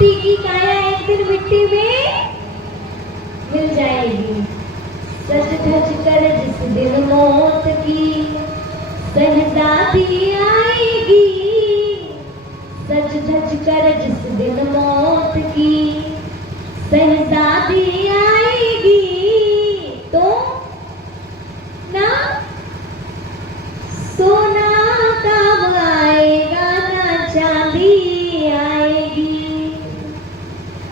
मिट्टी की काया एक दिन मिट्टी में मिल जाएगी। सज धज कर जिस दिन मौत की शहजादी आएगी, सज धज कर जिस दिन मौत की शहजादी आएगी, तो ना सोना तब आएगा ना चांदी आएगी।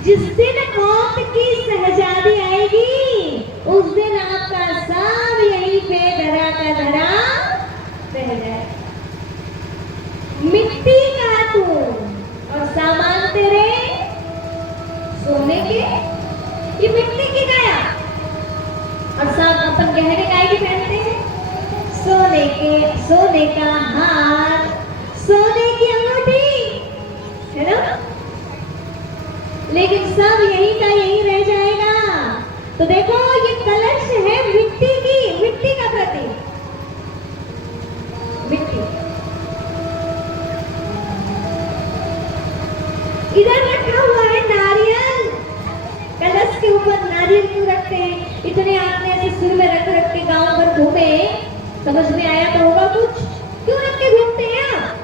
जिस दिन मौत की शहजादी आएगी उस दिन आपका सब यहीं पे धरा का धरा रह जाए। मिट्टी का तू और सामान तेरे सोने के, ये मिट्टी की काया, और साथ अपन गहरे काय की पहनते हैं, सोने के, सोने का हार, सोने की अंगूठी, है ना? लेकिन सब यही का यही रह जाएगा। तो देखो ये कलश है मिट्टी की, मिट्टी का प्रतीक, मिट्टी। इधर रखा हुआ है नारियल। कलश के ऊपर नारियल क्यों रखते हैं? इतने आपने ऐसे सिर में रख रख के गांव भर घूमे, समझ में आया तो होगा कुछ, क्यों रख के घूमते हैं आप?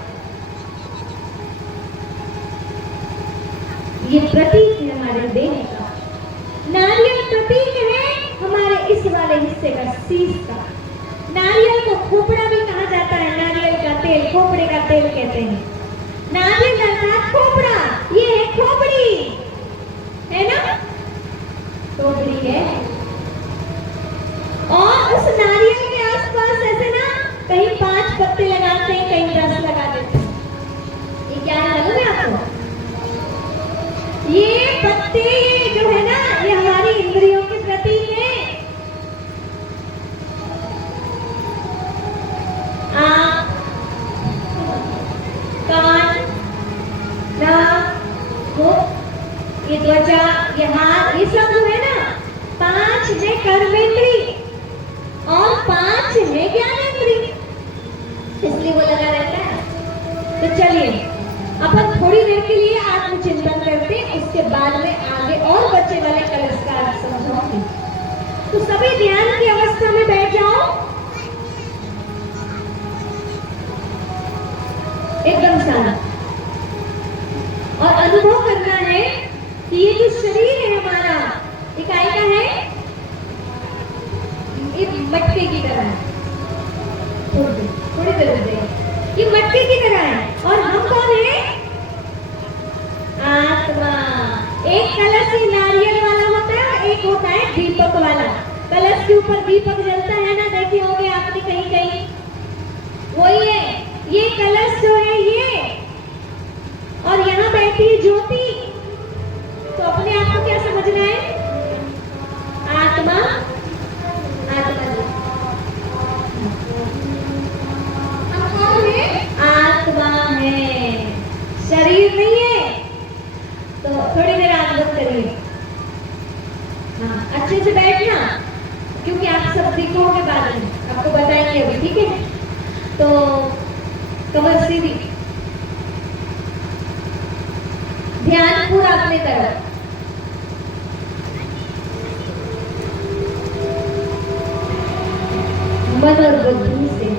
ये प्रतीक है हमारे देह का। नारियल प्रतीक है हमारे इस वाले हिस्से का, शीश का। नारियल को खोपड़ा भी कहा जाता है, नारियल का तेल, खोपड़े का तेल कहते हैं। नारियल अर्थात खोपड़ा, ये है खोपड़ी, है ना? खोपड़ी है। और उस नारियल के आसपास ऐसे ना कहीं 5 पत्ते लगाते हैं, कहीं 10 लगा देते हैं। ये क्या है मालूम है आपको? ये पत्ते जो है ना, ये हमारी इंद्रियों के प्रतीक है। आँख, कान, नाक, मुख, ये त्वचा, ये हाथ, ये सब जो है ना 5 है कर्मेंद्री और 5 है ज्ञानेंद्री, इसलिए वो लगा रहता है। तो चलिए अपन थोड़ी देर के लिए आत्मचिंतन करते हैं, उसके बाद में आगे और बच्चे वाले कलश का अर्थ समझाऊंगी। तो सभी ध्यान की अवस्था में बैठ जाओ, एकदम शांत, और अनुभव करना है कि ये जो शरीर है हमारा, ये काय का है? ये मटके की तरह है। थोड़ी देर रुक जाइए, ये मटके की तरह है। और हम कौन है? आत्मा। एक कलश ही नारियल वाला होता है और एक होता है दीपक वाला। कलश के ऊपर दीपक जलता है ना, देखे होंगे आपने कहीं कहीं, वही है। ये कलश जो है ये, और यहाँ बैठी है ज्योति। तो अपने आप को क्या समझना है? आत्मा, आत्मा जी। हम कौन है? आत्मा है, शरीर नहीं है। तो थोड़ी देर आंख बंद करिए, हाँ अच्छे से बैठना, क्योंकि आप सब दिखोगे बाद में, आपको बताएंगे अभी, ठीक है? तो कमर सीधी, ध्यान पूरा अपने तरफ। मन और बुद्धि से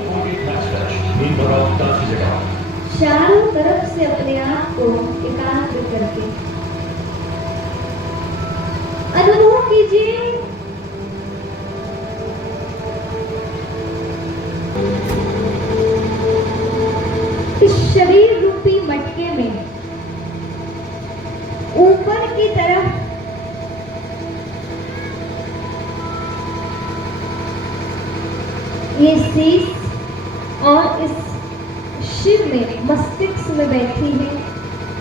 चारों तरफ से अपने आप को एकाग्र करके अनुभव कीजिए इस शरीर रूपी मटके में ऊपर की तरफ ये शीश, और इस शिव में, मस्तिष्क में बैठी है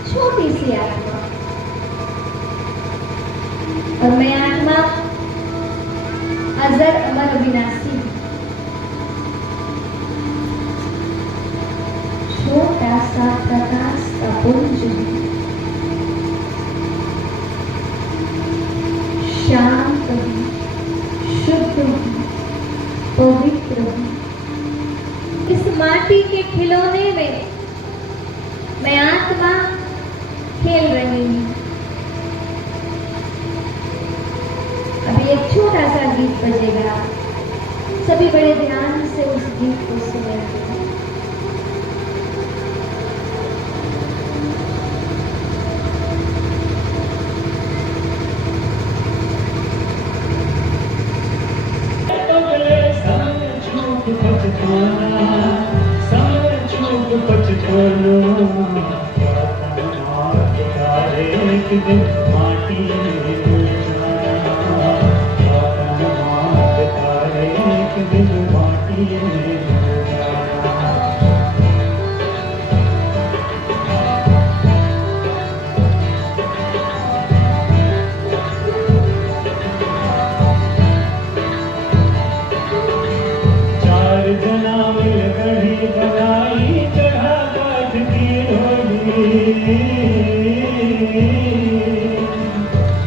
छोटी सी आत्मा। और मैं आत्मा अजर अमर विनाशी, छोटा सा प्रकाश का पुंज है, शांत है, शुद्ध है, पवित्र है। इस माटी के खिलौने में मैं आत्मा खेल रही हूँ। एक छोटा सा गीत बजेगा, सभी बड़े ध्यान से उस गीत को सुनेंगे।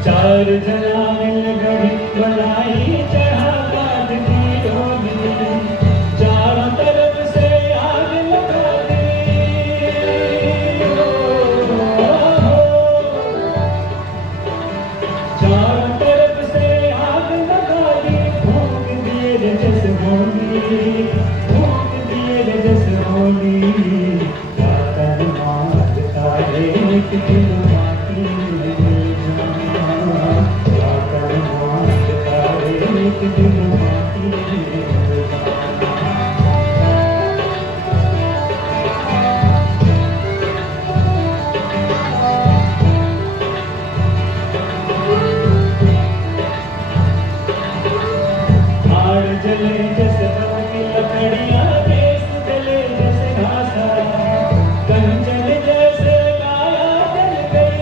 चार जना मिल गढ़ी बनाई चढ़ा काट की डोली, चारों तरफ से आग लगा दी। चारों तरफ से आग लगा दी, फूंक दिए जस होली, फूंक दिए जस होली। रातन मात तारे एक दिन माटी में जाना, रातन मात तारे एक दिन माटी में जाना। हार जले जैसे बन की लकड़ियां, देश जले जैसे घासा, कंचन जैसे काया जल गई।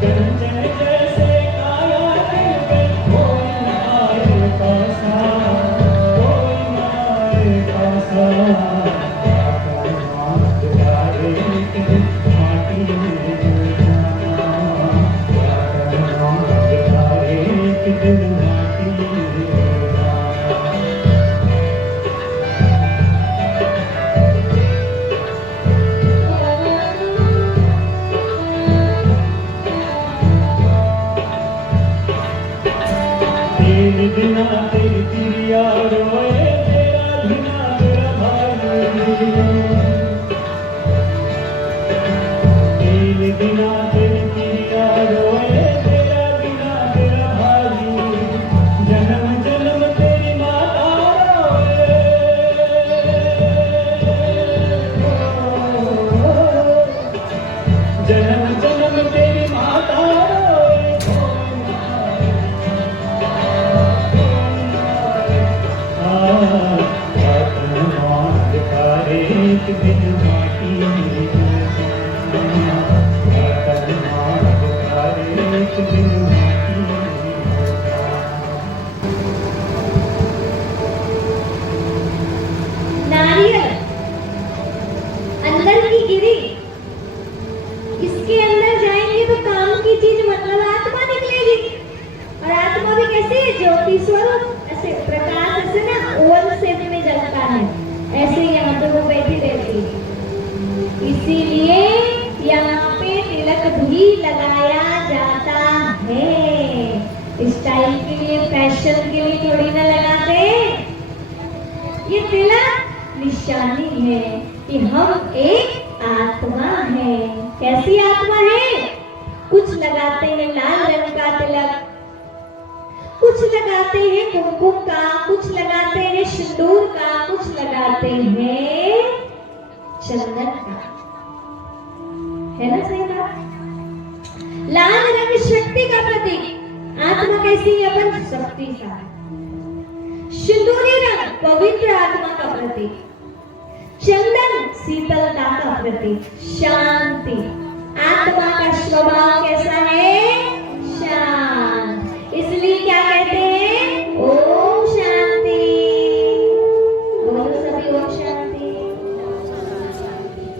कंचन जैसे काया जल गई, कोई न आए पासा, कोई न आए पासा। रातन मात तारे एक दिन माटी में जाना, रातन मात तारे एक दिन माटी में जाना। तीन दिना तेरी तिरिया रोए, तेरा बिना मेरा भाई। तीन दिना तेरी तिरिया रोए, तेरा बिना मेरा भाई। जन्म जन्म तेरी माता रोए, जन्म जन्म तेरी माता रोए। रातन मात तारे एक दिन माटी में जाना, रातन मात तारे एक दिन माटी में जाना। नारियल अंदर की गिरी, इसके अंदर जाएंगे तो काम की चीज मतलब आत्मा निकलेगी। और आत्मा भी कैसे है? ज्योति स्वरूप, ऐसे प्रकाश ऐसे ना ओवल शेप में जलता है, ऐसे यहाँ पे वो बैठी रहती है। इसीलिए यहाँ पे तिलक भी लगाया जाता है। स्टाइल के लिए, फैशन के लिए थोड़ी ना लगाते। ये तिलक निशानी है कि हम एक आत्मा है। कैसी आत्मा है? कुछ लगाते हैं लाल रंग का तिलक, कुछ लगाते हैं कुमकुम का, कुछ लगाते हैं सिंदूर का, कुछ लगाते हैं चंदन का। है ना सही बात? लाल रंग शक्ति का प्रतीक, आत्मा कैसी है? अपन शक्तिशाली। सिंदूरी रंग पवित्र आत्मा का प्रतीक, चंदन शीतलता का प्रतीक, शांति। आत्मा का स्वभाव कैसा है? शांत। इसलिए क्या कहते हैं? ओम शांति। बोलो सभी ओम शांति।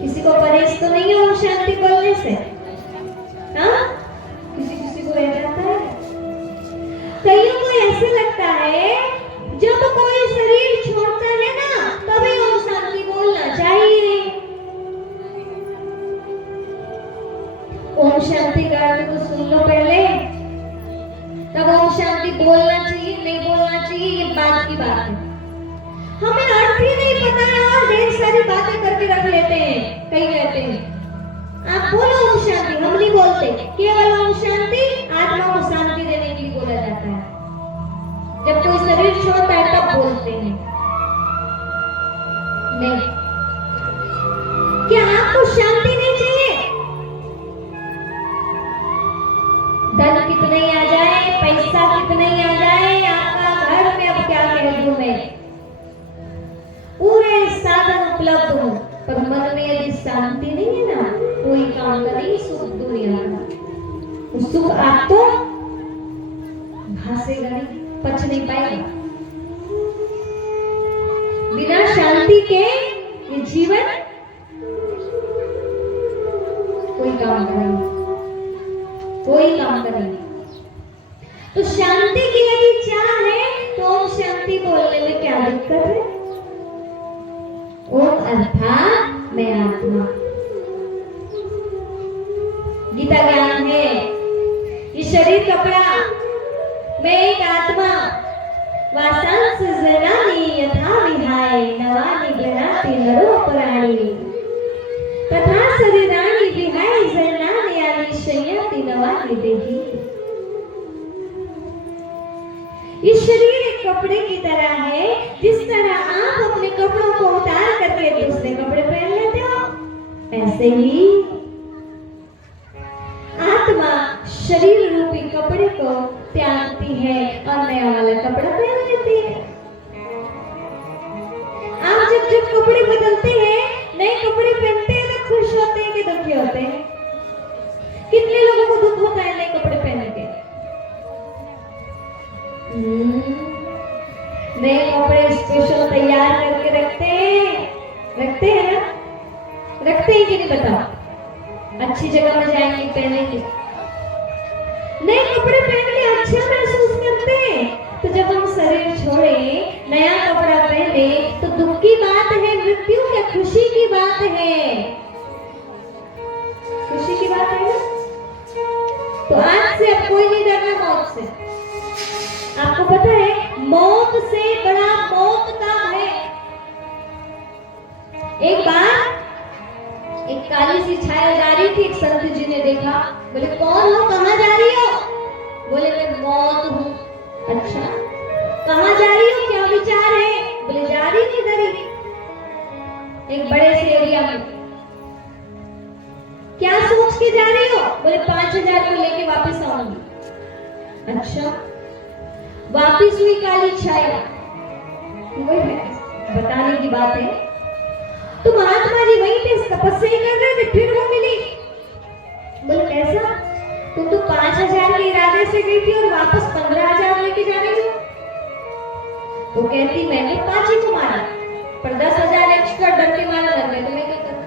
किसी को परहेज तो नहीं है ओम शांति बोलने से? हाँ, किसी किसी को रह जाता है। कईयों को ऐसे लगता है जब कोई शरीर छोड़ता है ना, तभी ओम शांति बोलना चाहिए। शांति का अर्थ तो सुन लो पहले, तब ओम शांति बोलना चाहिए नहीं बोलना चाहिए ये बात की बात है। हमें अर्थ ही नहीं पता है और ढेर सारी बातें करके रख लेते हैं। कई कहते हैं आप बोलो ओम शांति, हम नहीं बोलते। केवल ओम शांति आत्मा को शांति देने के लिए बोला जाता है। जब कोई शरीर छोड़ता है तब बोलते हैं। नहीं, क्या आपको शांति नहीं चाहिए? धन कितना ही आ जाए, पैसा कितना ही आ जाए, आपका घर में अब क्या कह दूं मैं, पूरे साधन उपलब्ध हो, पर मन में यदि शांति नहीं है ना, कोई काम का नहीं सुख दुनिया का। सुख आपको भासेगा नहीं, पच नहीं पाएगा। बिना शांति के ये जीवन कोई काम नहीं, कोई काम नहीं। तो शांति की यदि चाह है तो ओम शांति बोलने में क्या दिक्कत है? ओम अर्थात मैं आत्मा। गीता ज्ञान है ये शरीर कपड़ा, मैं एक आत्मा। वासांस जनानि यथा विहाय नवानि गणाति नरो प्राणी तथा शरीराणि विहाय जनानि यानि शय्याति नवानि देहि। ये शरीर एक कपड़े की तरह है। जिस तरह आप अपने कपड़ों को उतार करके दूसरे कपड़े पहन लेते हो, ऐसे ही आत्मा शरीर रूपी कपड़े को त्यागती है और नया वाला कपड़ा पहन लेती है। आप जब जब कपड़े बदलते हैं, नए कपड़े पहनते हैं तो खुश होते हैं कि दुखी होते हैं? कितने लोगों को दुख होता है नए कपड़े पहनने के? नए कपड़े स्पेशल तैयार करके रखते हैं ना? रखते हैं कि नहीं बताओ? अच्छी जगह में जाएंगे पहनेंगे, नए कपड़े पहन के अच्छा महसूस करते हैं। तो जब हम शरीर छोड़े नया कपड़ा पहने तो दुख की बात है मृत्यु क्या खुशी की बात है? खुशी की बात है ना? तो आज से अब कोई नहीं डरना मौत से। आपको पता है मौत से बड़ा मौत का है। एक बार एक काली सी छाया जा रही थी, एक संत जी ने देखा, बोले कौन हो, कहाँ जा रही हो? बोले मैं मौत हूँ। अच्छा, कहाँ जा रही हो, क्या विचार है? बोले जा रही हूँ इधर ही एक बड़े से एरिया में। क्या सोच के जा रही हो? बोले 5,000 को लेके वापस आऊंगी। अच्छा, वापिस हुई काली छाया। वही है, बताने की बात है। तो महात्मा जी वहीं पे तपस्या कर रहे थे, फिर वो मिली। बोले कैसा? तुम तो 5,000 के इरादे से गई थी और वापस 15,000 लेके जा रही हो। वो कहती मैंने 5 ही को मारा, पर 10,000 एक्स्ट्रा डर के मारा लग गए, तो मैं क्या करूं?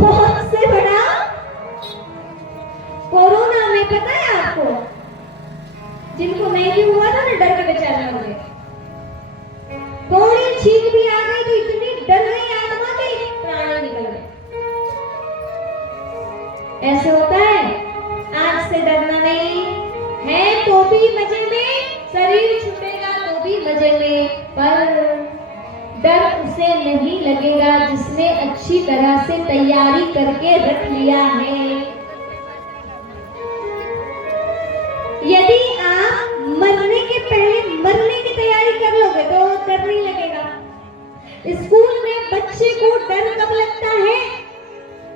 मौत से बड़ा कोरोना में पता है आपको, जिनको नहीं भी हुआ था ना, डर के बेचारे मर गए। थोड़ी छींक भी आ गई तो इतनी डर गई आत्मा की, प्राण निकल गए। ऐसे होता है। आज से डरना नहीं है तो भी मजे में, शरीर छूटेगा तो भी मजे में, पर डर उसे नहीं लगेगा जिसने अच्छी तरह से तैयारी करके रख लिया है। यदि आप मरने के पहले मरने की तैयारी कर लोगे तो डर नहीं लगेगा। स्कूल में बच्चे को डर कब लगता है?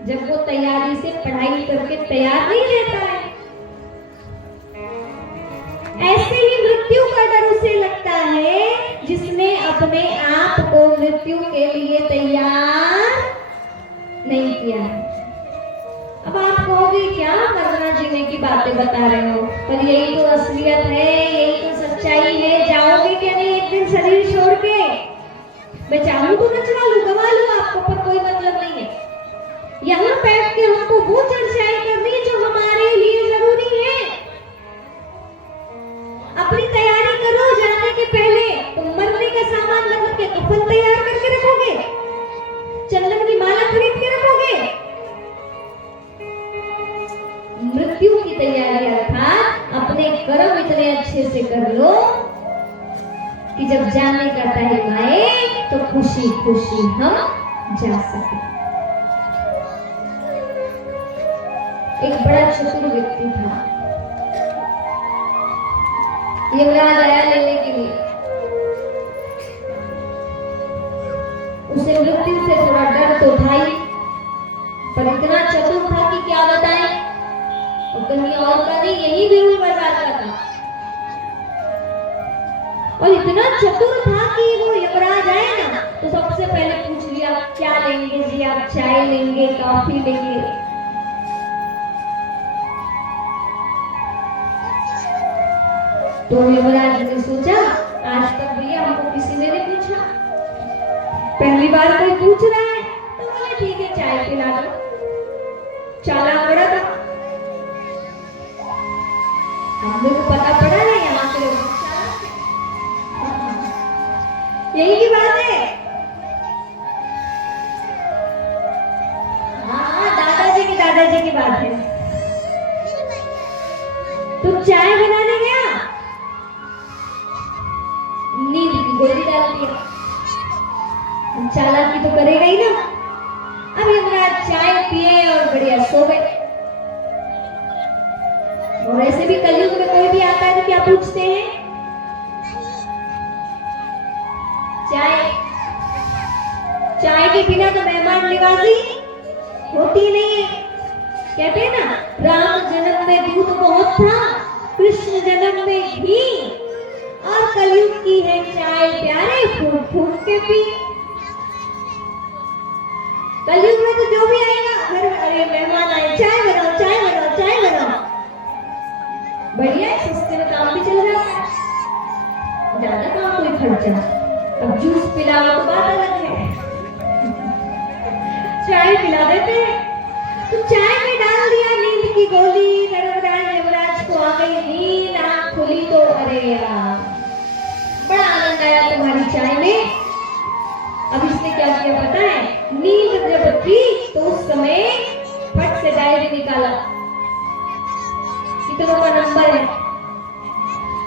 जब वो तैयारी से पढ़ाई करके तैयार नहीं रहता है। ऐसे ही मृत्यु का डर उसे लगता है जिसने अपने आप को मृत्यु के लिए तैयार नहीं किया है। अब आप कहोगे क्या मरना जीने की बातें बता रहे हो, पर यही तो असलियत है, यही तो सच्चाई है। जाओगे क्या नहीं एक दिन शरीर छोड़ के? मैं चाहूं तो नचवा लूं, गवा लूं आपको, पर कोई मतलब नहीं है। यहाँ बैठ के हमको वो चर्चाएं करनी है जो हमारे लिए जरूरी है। अपनी तैयारी करो जाने के पहले। तो मरने का सामान मतलब क्या, कफन तैयार करके रखोगे? चंदन की माला खरीद के रखोगे? खुशी खुशी हम जा सके। एक बड़ा चतुर व्यक्ति था। यमराज आया लेने के लिए। उसे मृत्यु से थोड़ा डर तो था ही, पर इतना चतुर था कि क्या बताएं, वो कहीं और का नहीं, यही बिरुल बाजार का था। और इतना चतुर था कि वो यमराज आए ना तो सबसे पहले पूछ लिया, क्या लेंगे जी आप, चाय लेंगे, कॉफी लेंगे? तो यमराज ने सोचा, आज तक भैया हमको किसी ने नहीं पूछा, पहली बार कोई पूछ रहा है, तो बोले ठीक है चाय पिला दो। चालाक बड़ा था, हम लोग को पता पड़ा ना यहाँ के लोग यही की बात है। हाँ दादाजी की बात है। तो चाय बनाने गया, नींद की गोली डाल दिया। चालाकी तो करेगा ही ना। अब यमराज चाय पिए और बढ़िया सो गए। और ऐसे भी कलयुग में कोई भी आता है तो क्या पूछते हैं? चाय के बिना तो मेहमान नवाजी होती नहीं है। कहते हैं ना, राम जन्म में दूध बहुत था, कृष्ण जन्म में घी, और कलयुग की है चाय प्यारे, फूट फूट के पी। कलयुग में तो जो भी आएगा घर में, अरे मेहमान आए, चाय बनाओ चाय बनाओ चाय बनाओ। बढ़िया है, सस्ते में काम भी चल जाता है, ज्यादा काम कोई खर्चा। अब जूस पिलाओ तो बात अलग है, चाय पिला देते हैं। तो चाय में डाल दिया नींद की गोली, धर्मराज यमराज को आ गई नींद, आंख खुली तो अरे यार बड़ा आनंद आया तुम्हारी चाय में। अब इसने क्या किया पता है, नींद जब थी तो उस समय फट से डायरी निकाला, कितनों का नंबर है,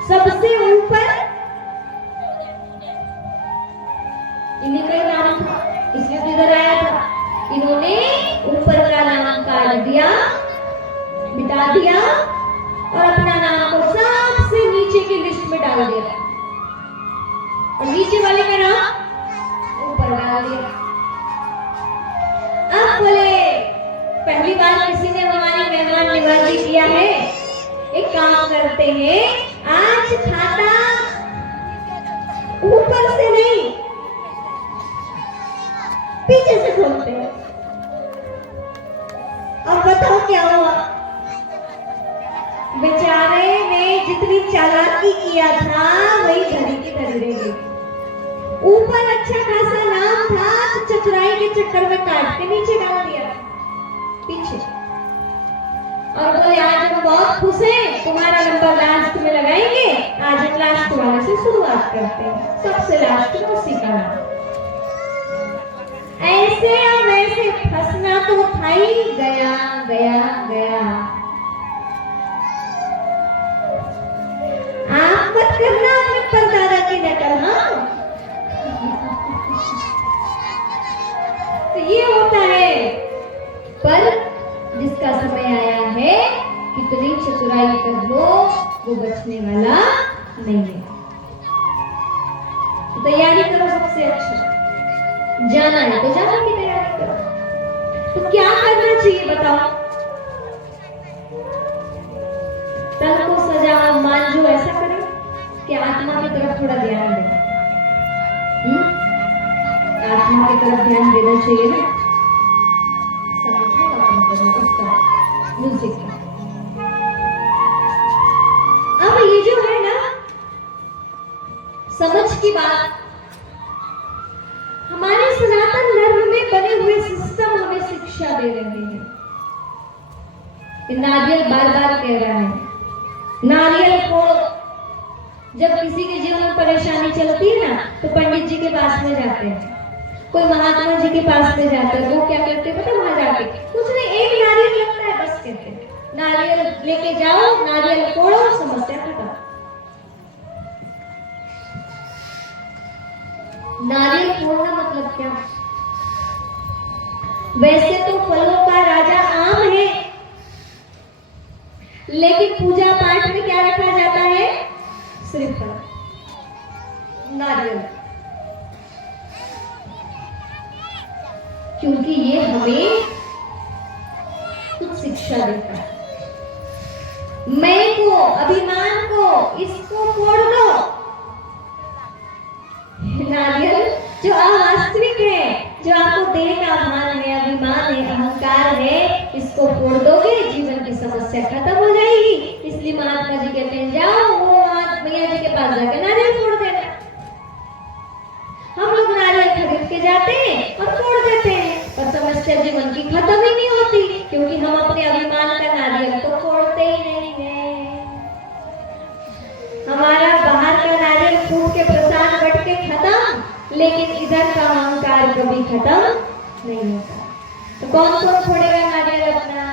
सबसे ऊपर इन्हीं का नाम था, इसलिए तो इधर आया था। इन्होंने ऊपर का नाम काट दिया, मिटा दिया, और अपना नाम को सबसे नीचे की लिस्ट में डाल दिया, और नीचे वाले का नाम ऊपर डाल दिया। अब बोले, पहली बार किसी ने हमारी मेहमान नवाजी किया है, एक काम करते हैं, आज खाता ऊपर से नहीं पीछे से खोलते हैं। और बताओ क्या हुआ, बेचारे ने जितनी चालाकी किया था वही धरी की धरी रह गई। ऊपर अच्छा खासा नाम था तो चतुराई के चक्कर में काट के नीचे डाल दिया पीछे, और बोले आज हम बहुत खुश हैं, तुम्हारा नंबर लास्ट में लगाएंगे, आज हम लास्ट वाले से शुरुआत करते हैं, सबसे लास्ट में उसी का नाम। ऐसे और वैसे फंसना तो था ही, गया गया गया। आप मत करना अपने परदादा की नकल। हाँ तो ये होता है, पर जिसका समय आया है, कितनी चतुराई कर लो वो बचने वाला नहीं है। तो तैयारी करो सबसे अच्छा, जाना है तो जाने की तैयारी करो। तो क्या करना चाहिए बताओ? तन को सजाओ, मांझो, ऐसा करें कि आत्मा की तरफ थोड़ा ध्यान दें। आत्मा की तरफ ध्यान देना चाहिए ना, समझो अपन करना उसका म्यूजिक का। अब ये जो है ना समझ की बात, हमारे सनातन धर्म में बने हुए सिस्टम हमें शिक्षा दे रहे हैं। नारियल बार बार कह रहा है, नारियल फोड़ो। जब किसी के जीवन में परेशानी चलती है ना तो पंडित जी के पास में जाते हैं, कोई महात्मा जी के पास में जाता है, वो क्या करते हैं पता, वहां जाके कुछ नहीं, एक नारियल लगता है बस, कहते हैं नारियल लेके जाओ, नारियल फोड़ो, समस्या खत्म। नारियल फोड़ना मतलब क्या? वैसे तो फलों का राजा आम है, लेकिन पूजा पाठ में क्या रखा जाता है? श्रीफल, नारियल, क्योंकि ये हमें कुछ शिक्षा देता है। मैं को, अभिमान को, इसको फोड़ दो। नारियल जो अवास्तविक है, जो आपको देह का अभिमान है, अभिमान है, अहंकार है, इसको फोड़ दोगे, जीवन की समस्या खत्म हो जाएगी। इसलिए महात्मा जी कहते हैं जाओ वो मैया जी के पास जाकर नारियल फोड़ देना। हम लोग नारियल खरीद के जाते हैं और फोड़ देते हैं, और समस्या जीवन की खत्म ही नहीं होती, क्योंकि हम अपने अभिमान का नारियल तो फोड़ते ही नहीं है। हमारा बाहर का नारियल फूट के प्रसाद बट के खत्म, लेकिन इधर का अहंकार कभी खत्म नहीं होता। तो कौन कौन फोड़ेगा नारियल अपना?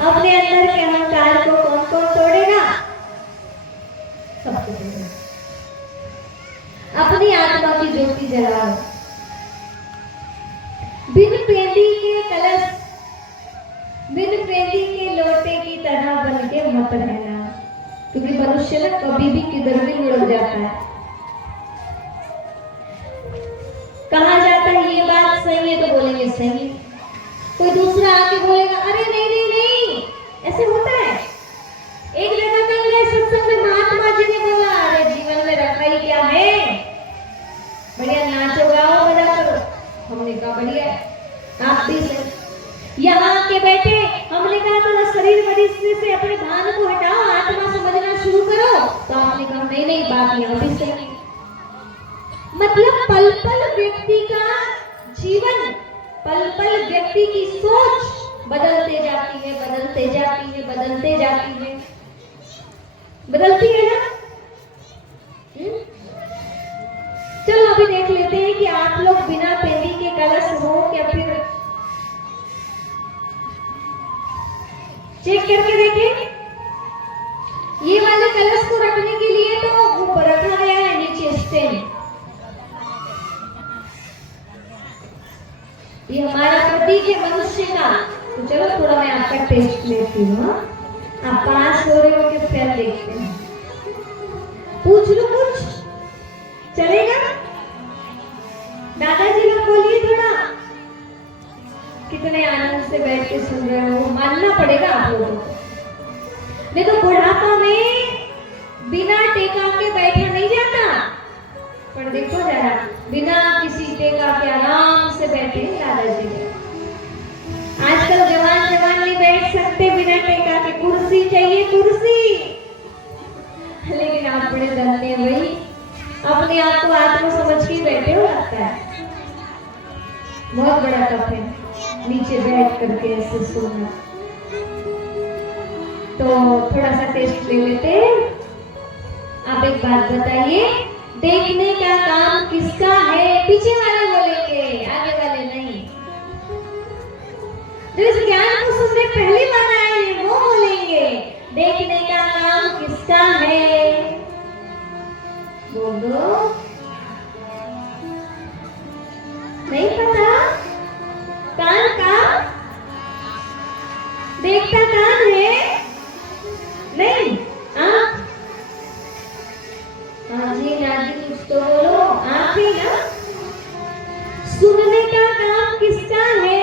अपने अंदर के अहंकार को कौन कौन तोड़ेगा? सबको तोड़ेगा। अपनी आत्मा की ज्योति जलाओ। बिन पेंदी के कलश, बिन पेंदी के लोटे की तरह बन के मत रहना, क्योंकि मनुष्य ना कभी भी किधर भी उड़ जाता है। कहा जाता है ये बात सही है तो बोलेंगे सही है, कोई दूसरा आके बोलेगा अरे नहीं नहीं नहीं, ऐसे होता है। एक जगह कल गए सत्संग में, महात्मा जी ने बोला अरे जीवन में रखा ही क्या है, बढ़िया नाचो गाओ बजा करो। हमने कहा बढ़िया आप भी सही। यहाँ के बैठे हमने कहा थोड़ा शरीर वरिष्ठ से अपने भान को हटाओ, आत्मा समझना शुरू करो, तो आपने कहा नहीं नहीं बात यहाँ भी सही। मतलब पल पल व्यक्ति का जीवन, पल पल व्यक्ति की सोच बदलते जाती है, बदलते जाती है, बदलते जाती है, बदलती है ना। चलो अभी देख लेते हैं कि आप लोग बिना पेंदी के कलश हो या फिर चेक करके देखें। ये वाले कलश को रखने के लिए तो ऊपर रखा गया है, नीचे स्टैंड। ये हमारा प्रतीक है मनुष्य का। तो चलो थोड़ा मैं आपका टेस्ट लेती हूँ। आप पास हो रहे हो कि फेल देखते हैं, पूछ लो कुछ चलेगा? दादाजी लोग बोलिए थोड़ा, कितने आनंद से बैठ के सुन रहे हो, मानना पड़ेगा आप लोगों को। नहीं तो बुढ़ापा में बिना टेका के बैठा नहीं जाता। पर देखो जरा, बिना किसी टेका के आराम से बैठे दादाजी। आजकल जवान जवान नहीं बैठ सकते बिना टेका के, कुर्सी चाहिए कुर्सी। लेकिन आप बड़े धन्य भाई, अपने आप को आत्मा समझ के बैठे हो, लगता है बहुत बड़ा तप है नीचे बैठ करके ऐसे सोना। तो थोड़ा सा टेस्ट ले लेते हैं। आप एक बात बताइए, देखने का काम किसका है? पीछे वाले बोलेंगे, आगे वाले नहीं। जो इस ज्ञान को सुनने पहली बार आए हैं वो बोलेंगे देखने का काम किसका है। बोल दो, नहीं पता? कान का देखता कान है? नहीं, आँख? हाँ जी नाजी कुछ तो बोलो, आँख ही ना। सुनने का काम किसका है?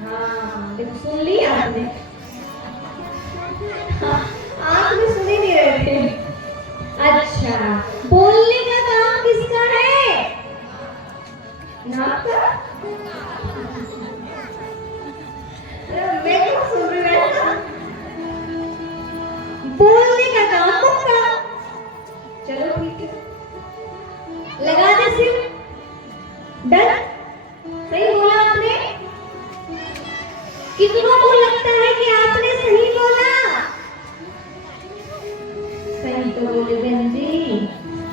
हाँ देखो सुन लिया आपने। आँख में सुन ही नहीं रहे थे। अच्छा, बोलने का काम किसका है? नाक का? मैं तो सुन रहा था। बोलने का काम मुंह का। चलो ठीक है, लगा दे सिर। डन? सही बोला आपने? कितनों को लगता है कि आपने सही बोला? सही तो बोले बहन जी,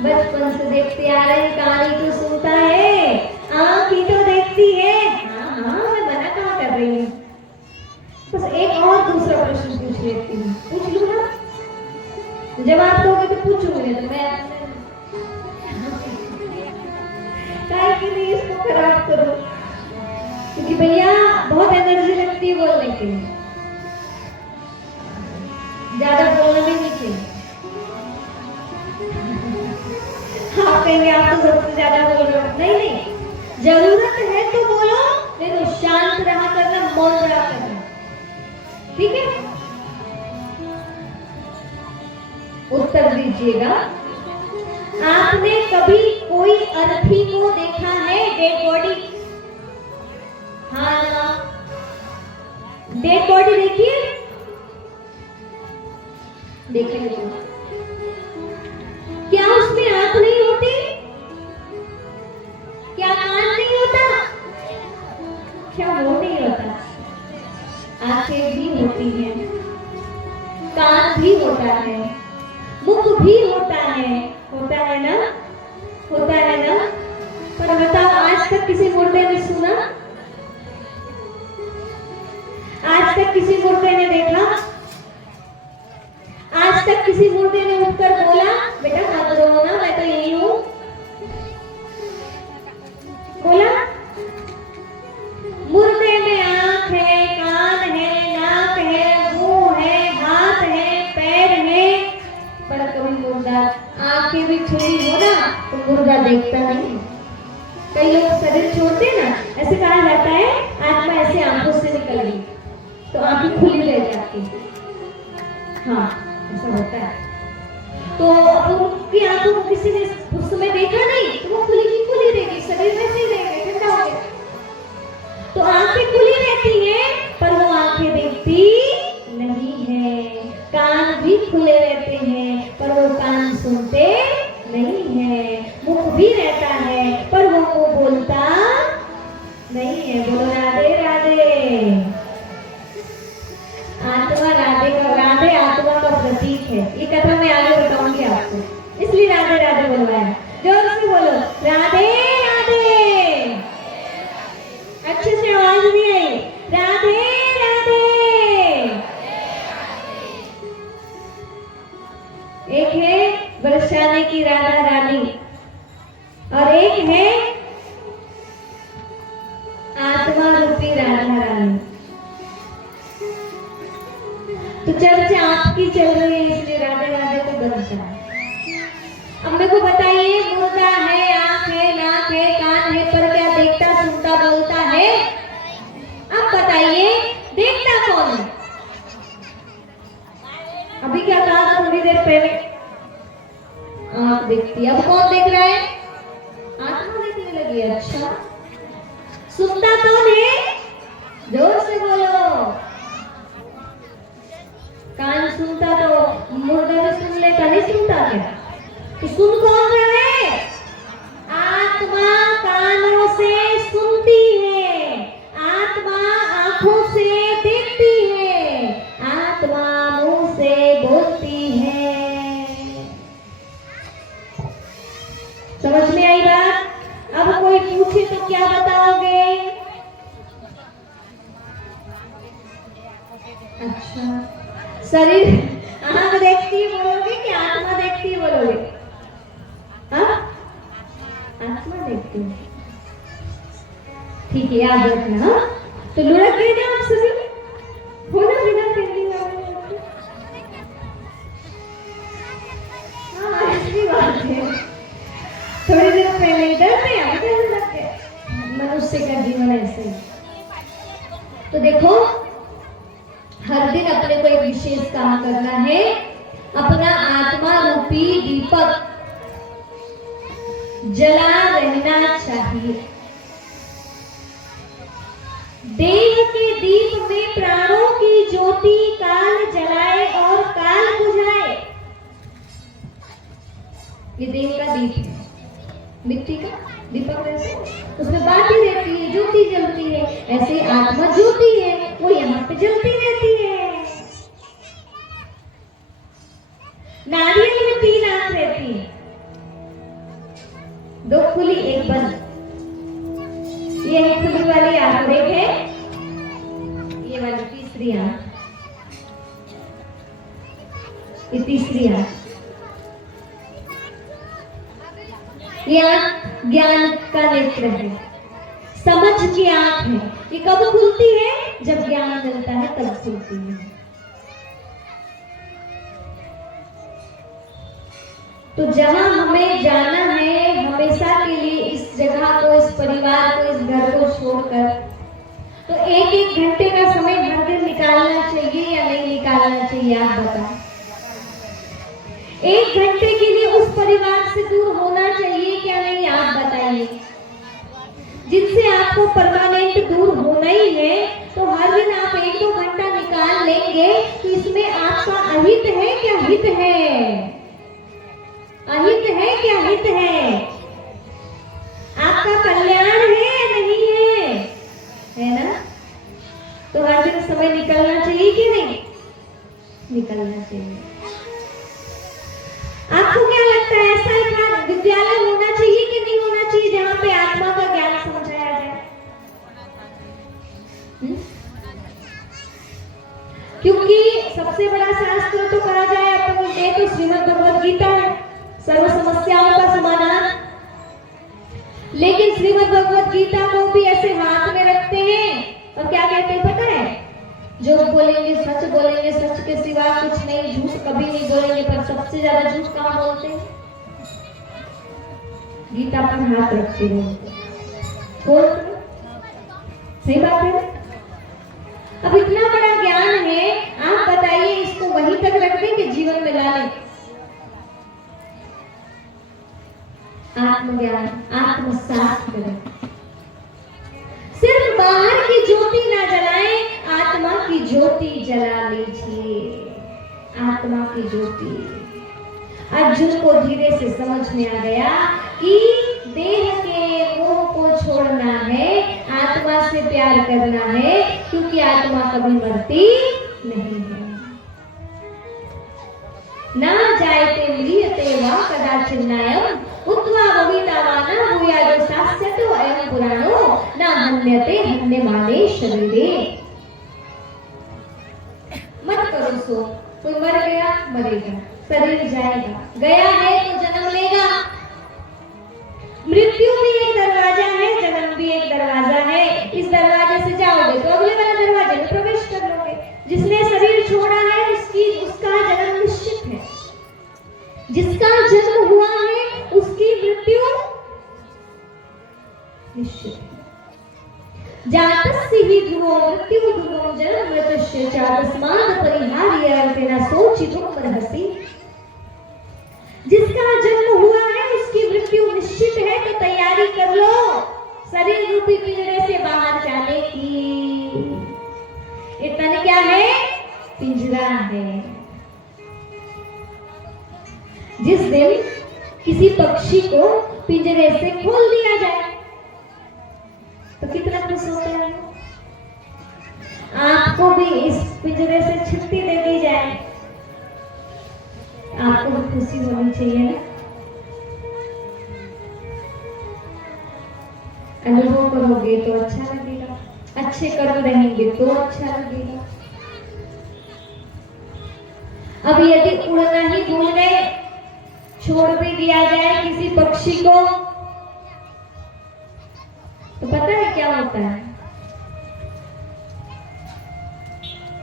बचपन से देखते आ रहे, कहानी तो सुनता है, आँख ही तो देखती है। हाँ हाँ मैं मना कहाँ कर रही हूँ। बस एक और दूसरा प्रश्न पूछ लेती हूँ, पूछ लूँ ना? जवाब दोगे तो आपसे पूछूंगी तो मैं काय के लिए इसको खराब करूं, क्योंकि भैया बहुत एनर्जी लगती है बोलने के लिए, ज्यादा बोलना भी नहीं चाहिए। आप कहेंगे आप तो सबसे ज्यादा बोल रहे हो, नहीं नहीं, जरूरत है तो बोलो, नहीं तो शांत रहा करना, मौन रहा करना, ठीक है। उत्तर दीजिएगा। आपने कभी कोई अर्थी को देखा है डेड बॉडी? हाँ ना, डेड बॉडी देखिए, देखिए क्या उसमें आंख नहीं होती? क्या कान नहीं होता? क्या वो नहीं होता? आंखें भी होती हैं, कान भी होता है, मुख भी होता है ना, होता है ना। पर बताओ आज तक किसी मुर्दे ने सुना? आज तक किसी मुर्दे ने देखा? आज तक किसी मुर्दे ने उठकर बोला बेटा मत रो ना, मैं तो यही हूं? बोला? मुर्दे में आंख है, कान है, नाक है, मुंह है, हाथ है, पैर है, पर कभी मुर्दा आंखें भी खुली हो ना तो मुर्दा देखता नहीं। कई लोग शरीर छोड़ते ना, ऐसे कहा जाता है आत्मा ऐसे आंखों से निकल गई तो आंखें खुली रह जाती, हाँ ऐसा होता है। तो अब उनकी आंखों को किसी ने उस समय देखा नहीं तो वो खुली की खुली रहेगी, शरीर वैसे ही रहेगा, ठंडा हो गया। तो आंखें खुली रहती हैं पर वो आंखें देखती नहीं है, कान भी खुले रहते हैं पर वो कान सुनते नहीं है, मुख भी रहता है पर वो मुंह बोलता नहीं है। बोलो राधे राधे। आत्मा राधे आत्मा का प्रतीक है, ये कथा मैं आगे बताऊंगी आपको, इसलिए राधे राधे बोलवाया। जोर से बोलो राधे राधे, अच्छे से आवाज भी आई, राधे राधे। एक है बरसाने की राधा रानी और एक है आत्मा रूपी राधा रानी। तो चर्चा आपकी चल रही है इसलिए राधे राधे तो बनता है। अब मेरे को बताइए, मुर्दा है, आंख है, नाक है, कान है, पर क्या देखता सुनता बोलता है? अब बताइए देखता कौन है? अभी क्या कहा थोड़ी देर पहले, आंख देखती है, अब कौन देख रहा है? आत्मा देखने लगी। अच्छा, सुनता कौन है? जोर से बोलो। कान सुनता तो मुर्दा भी सुन लेता, नहीं सुनता क्या? तो सुन कौन रहा है? आत्मा कानों से सुनती है, आत्मा आंखों से देखती है, आत्मा मुंह से बोलती है। समझ में आई बात? अब कोई पूछे तो क्या बताओगे? अच्छा, शरीर आंख देखती है बोलोगे कि आत्मा देखती है बोलोगे? हाँ, आत्मा देखती है, ठीक है, याद रखना। तो लुढ़क गए ना आप सभी, हो ना बिना पेंडिंग वाले? हाँ ऐसी बात है, थोड़ी देर पहले इधर में अभी लग गए। मनुष्य का जीवन ऐसे। तो देखो हर दिन अपने को एक विशेष काम करना है, अपना आत्मा रूपी दीपक जला रहना चाहिए। देह के दीप में प्राणों की ज्योति काल जलाए और काल बुझाए। ये देह का दीप है, मिट्टी का दीपक वैसे उसमें बाती रहती है, ज्योति जलती है, ऐसे आत्मा ज्योति है, वो यहाँ पे जलती रहती है। नारियल में 3 आंख रहती है, 2 खुली 1 बंद। ये है खुली वाली आंख, एक है ये वाली तीसरी आंख, ये तीसरी आंख। ये आंख ज्ञान का नेत्र है, समझ की आंख है। ये कब खुलती है? जब ज्ञान मिलता है तब खुलती है। तो जहां हमें जाना है हमेशा के लिए, इस जगह को, इस परिवार को, इस घर को छोड़कर, तो एक एक घंटे का समय हर दिन निकालना चाहिए या नहीं निकालना चाहिए? आप बताओ। एक घंटे के लिए उस परिवार से दूर होना चाहिए क्या नहीं? आप बताइए। जिनसे आपको परमानेंट दूर होना ही है, तो हर दिन आप 1-2 घंटा निकाल लेंगे, तो इसमें आपका अहित है क्या हित है? अहित है क्या हित है? आपका कल्याण है या नहीं है? है ना? तो हर दिन समय निकलना चाहिए कि नहीं? निकलना चाहिए। आपको क्या लगता है, ऐसा एक विद्यालय होना चाहिए कि नहीं होना चाहिए जहां पे आत्मा का ज्ञान समझाया जाए? क्योंकि सबसे बड़ा शास्त्र तो कहा जाए अपन ने तो श्रीमद् भगवद गीता है, सर्व समस्याओं का समाधान। लेकिन श्रीमद् भगवद गीता को भी ऐसे हाथ में रखते हैं और क्या कहते हैं पता है? जो बोलेंगे सच बोलेंगे, सच के सिवा कुछ नहीं, झूठ कभी नहीं बोलेंगे। पर सबसे ज्यादा झूठ कहाँ बोलते हैं? गीता पर हाथ रखते हैं। सही बात है। अब इतना बड़ा ज्ञान है, आप बताइए इसको वहीं तक रख दें कि जीवन में ला लें? आत्मज्ञान, आत्मसात करें। सिर्फ बाहर की ज्योति ना जलाएं, आत्मा की ज्योति जला लीजिए। आत्मा की ज्योति। अर्जुन को धीरे से समझ में आ गया कि देह के मोह को छोड़ना है, आत्मा से प्यार करना है, क्योंकि आत्मा कभी मरती नहीं है। ना जायते म्रियते वा कदाचिन्नायम् उत्वा भवितावाना भूयादो शास्यतो अयं पुराणो ना हन्यते हन्यमाने शरीरे। मत करो सो। कोई मर गया मरेगा, शरीर जाएगा, गया है तो जन्म लेगा। मृत्यु भी एक दरवाजा है, जन्म भी एक दरवाजा है। इस दरवाजे से जाओगे तो अगले वाले दरवाजे में प्रवेश कर लोगे। जिसने शरीर छोड़ा है उसका जन्म निश्चित है। जिसका जन्म हुआ है उसकी मृत्यु निश्चित है। जातस्य हि ध्रुवो मृत्यु ध्रुवं जन्म मृतस्य च तस्मात् परिहार्य अर्थिना सोचितुं अर्हसि। जिसका जन्म हुआ है उसकी मृत्यु निश्चित है, तो तैयारी कर लो शरीर रूपी पिंजरे से बाहर जाने की। ये तन क्या है? पिंजरा है। जिस दिन किसी पक्षी को पिंजरे से खोल दिया जाए तो कितना खुश होता है? आपको भी इस पिंजरे से छुट्टी दे दी जाए, आपको भी खुशी होनी चाहिए ना? अनुभव करोगे तो अच्छा लगेगा, अच्छे कर्म रहेंगे तो अच्छा लगेगा। अब यदि उड़ना ही भूल गए, छोड़ भी दिया जाए किसी पक्षी को, तो पता है क्या होता है?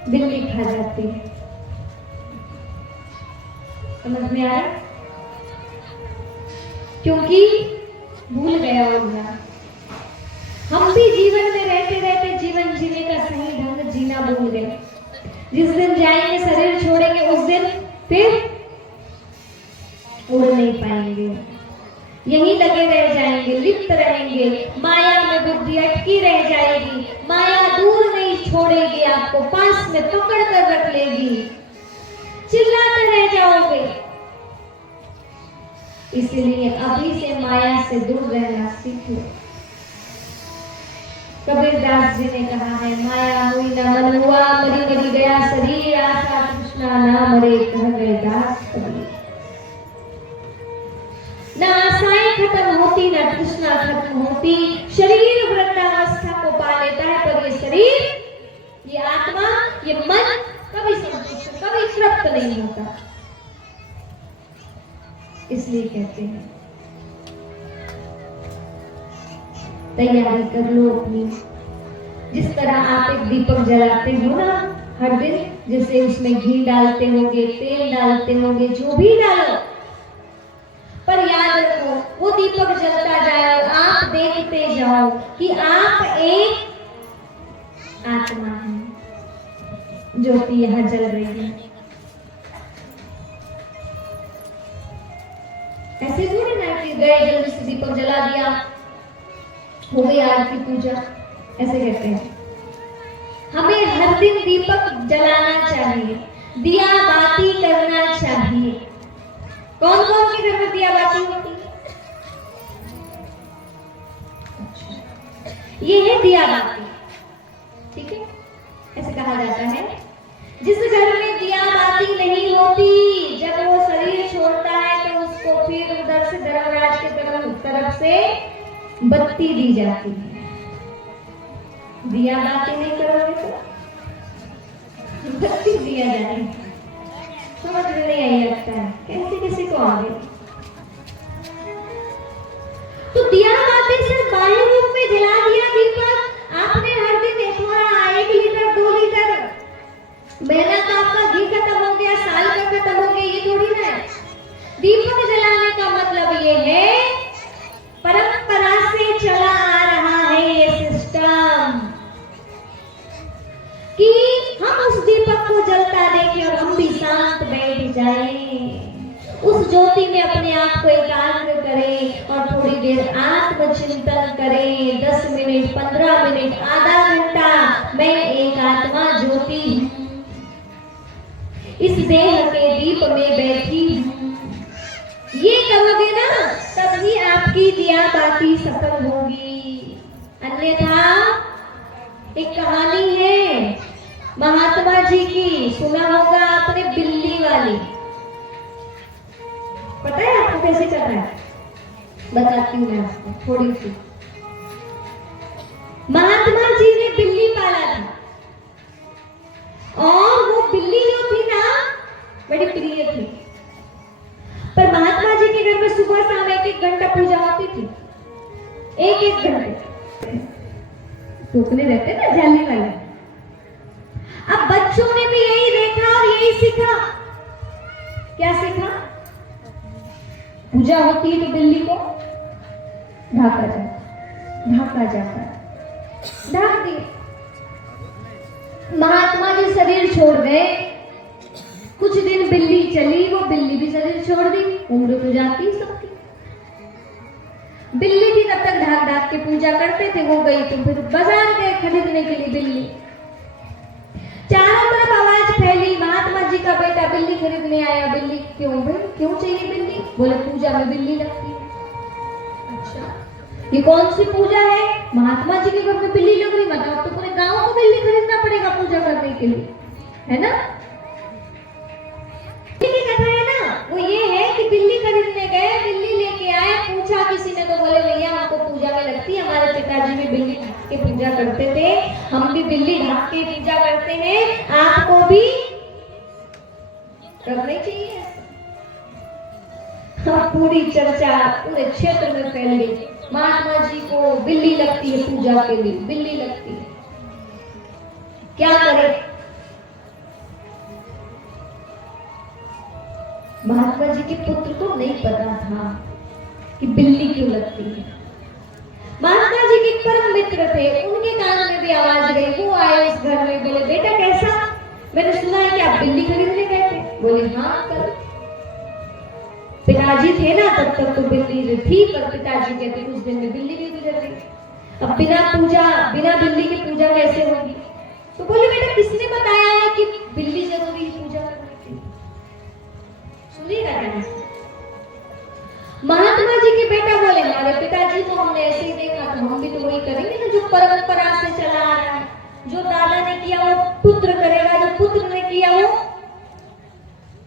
बिल्ली खा जाती है। समझ में आया? क्योंकि भूल गया उड़ना। हम भी जीवन में रहते रहते जीवन जीने का सही ढंग जीना भूल गए। जिस दिन जाएंगे शरीर छोड़ेंगे उस दिन फिर उड़ नहीं पाएंगे, यहीं लगे रह जाएंगे, लिप्त रहेंगे, माया में बुद्धि अटकी रह जाएगी। माया दूर नहीं छोड़ेगी, आपको पास में पकड़ कर रख लेगी, चिल्लाते रह जाओगे। इसलिए अभी से माया से दूर रहना सीखो। कबीरदास जी ने कहा है, माया हुई न मन हुआ, मरी मरी गया शरीर, आशा तृष्णा ना मरे, कह गए दास कबीर। ना आशाएं खत्म होती, ना तृष्णा खत्म होती। शरीर वृद्धावस्था को पा लेता है, पर ये शरीर, ये आत्मा, ये मन कभी संतुष्ट, कभी तृप्त नहीं होता। इसलिए कहते हैं तैयारी कर लो अपनी। जिस तरह आप एक दीपक जलाते हो ना हर दिन, जैसे उसमें घी डालते होगे, तेल डालते होगे, जो भी डालो, पर याद रखो वो दीपक जलता जाए और आप देखते जाओ कि आप एक आत्मा है। ज्योति यहाँ जल रही है। ऐसे थोड़ी ना कि गए जल्दी से दीपक जला दिया, हो गई आरती पूजा, ऐसे कहते हैं। हमें हर दिन दीपक जलाना चाहिए, दिया बाती करना चाहिए। कौन कौन के घर में दिया बाती होती है? ये है दिया बाती, ठीक है। ऐसे कहा जाता है जिस घर में दिया बाती नहीं होती, जब वो शरीर छोड़ता है तो उसको फिर उधर से धर्मराज के तरफ से बत्ती दी जाती है। दिया बाती नहीं करोगे तो बत्ती दिया जाएगी। समझ में नहीं आई लगता है, कैसे किसी को आगे। तो दिया बाती सिर्फ बाह्य रूप में जला दिया दीपक, आपने हर दिन थोड़ा 1 लीटर 2 लीटर महीना का आपका घी खत्म हो गया, साल का खत्म हो गया, ये थोड़ी ना है। दीपक जलाने का मतलब ये है, परंपरा से चला आ रहा है ये सिस्टम कि हम उस दीपक को जलता देखें और हम भी शांत बैठ जाएं, उस ज्योति में अपने आप को एकाग्र करें और थोड़ी देर आत्मचिंतन करें। 10 मिनट, 15 मिनट, आधा घंटा, मैं एक आत्मा ज्योति हूं, इस देह के दीप में बैठी हूं। ये करोगे ना तभी आपकी दिया बाती सफल होगी। अन्यथा एक कहानी है महात्मा जी की, सुना होगा आपने, बिल्ली वाली। पता है आपको कैसे चल रहा है? बताती हूँ मैं आपको थोड़ी सी। महात्मा जी ने बिल्ली पाला था और वो बिल्ली जो थी ना बड़ी प्रिय थी, पर महात्मा जी के घर में सुबह शाम 1-1 घंटा पूजा होती थी। 1-1 घंटे टोकने रहते ना जाली वाले। अब बच्चों ने भी यही देखा और यही सीखा। क्या सीखा? पूजा होती है तो बिल्ली को ढाका जाता है, ढाक दिए। महात्मा जी शरीर छोड़ गए, कुछ दिन बिल्ली चली, वो बिल्ली भी शरीर छोड़ दी, उम्र तो जाती सबकी। बिल्ली भी तब तक ढाक ढाक के पूजा करते थे, वो गई तो फिर बाजार गए खरीदने के लिए बिल्ली। चारों तरफ आवाज फैली, महात्मा जी का बेटा बिल्ली खरीदने आया। बिल्ली क्यों भाई, क्यों चाहिए बिल्ली? बोले पूजा में बिल्ली लगती है। अच्छा, ये कौन सी पूजा है? महात्मा जी के घर में बिल्ली लग रही, मतलब तो पूरे गांव को बिल्ली खरीदना पड़ेगा पूजा करने के लिए, है ना? कथा है ना, वो ये है कि बिल्ली खरीदने गए, बिल्ली लेके आए, पूछा किसी ने तो बोले भैया हमको पूजा में लगती है, हमारे पिताजी भी बिल्ली ढाक के पूजा करते थे, हम भी बिल्ली ढाक के पूजा करते हैं, आपको भी करनी चाहिए। हाँ, पूरी चर्चा पूरे क्षेत्र में फैल गई, महात्मा जी को बिल्ली लगती है पूजा के लिए, बिल्ली लगती है, क्या करें? महात्मा जी के पुत्र को नहीं पता था कि बिल्ली क्यों लगती है। महात्मा जी के परम मित्र थे, उनके कान में भी आवाज गई, वो आए उस घर में, बोले बेटा कैसा, मैंने सुना है कि आप बिल्ली खरीदने गए थे। बोले हाँ कल। पिताजी थे ना तब तक तो बिल्ली थी, पर पिताजी कहते उस दिन में बिल्ली भी गुजर गई। अब बिना बिल्ली की पूजा कैसे होगी? तो बोले बेटा किसने बताया है कि बिल्ली जरूरी है पूजा करने के लिए? सुनिएगा ध्यान से। महात्मा जी के बेटा बोले हमारे पिताजी को हमने ऐसे ही देखा तो हम भी तो वही करेंगे ना, जो परंपरा से चला आ रहा है, जो दादा ने किया वो पुत्र करेगा, जो पुत्र ने किया वो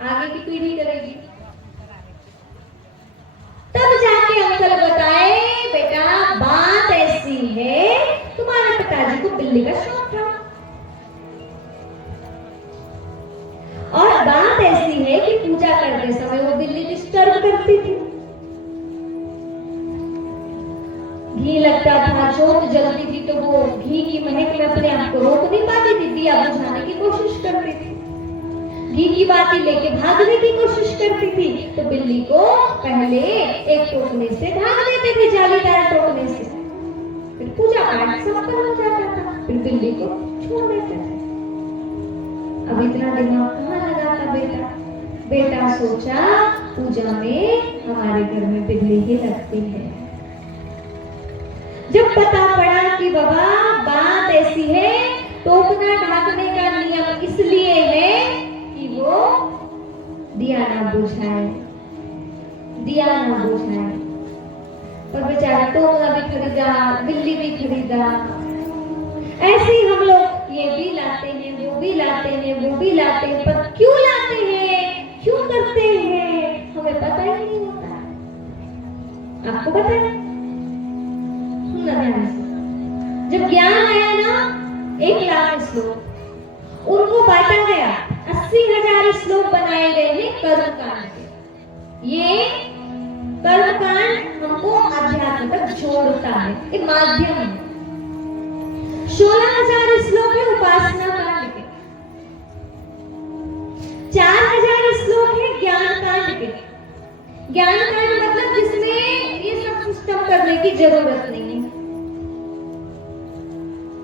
आगे की पीढ़ी करेगी। तब जाके अंकल बताए बेटा बात ऐसी है, तुम्हारे पिताजी को बिल्ली का शौक था और बात ऐसी है कि पूजा करते समय वो बिल्ली डिस्टर्ब करती थी। घी लगता था, चोट जलती थी तो वो घी की महक में अपने आप को रोक नहीं पाती थी, दिया बुझाने की कोशिश करती थी, घी की बाती लेके भागने की कोशिश करती थी। तो बिल्ली को पहले एक टोकने से ढक देते थे, जालीदार टोकने से, फिर पूजा पाठ संपन्न हो जाता था, फिर बिल्ली को छोड़ देते थे। अब इतना दिमाग कहाँ लगा था बेटा? बेटा सोचा पूजा में हमारे घर में बिल्ली ही लगती है। जब पता पड़ा कि बाबा बात ऐसी है, टोकना ढकने का नियम इसलिए है कि वो दिया ना बुझाए, दिया ना बुझाए। पर बेचारा टोकना भी खरीदा, बिल्ली भी खरीदा। ऐसे ही हम लोग ये भी लाते हैं, वो भी लाते हैं, वो भी लाते हैं, पर क्यों लाते हैं, क्यों करते हैं, हमें पता ही नहीं होता। आपको पता है? जब ज्ञान आया ना, 1,00,000 श्लोक उनको बांटा गया, 80,000 श्लोक बनाए गए हैं कर्मकांड के। ये कर्मकांड हमको अध्यात्म तक जोड़ता है, एक माध्यम है। 16,000 श्लोक है उपासना कांड के, 4,000 श्लोक है ज्ञान कांड के। ज्ञान कांड मतलब जिसमें ये सब सिस्टम करने की जरूरत नहीं है,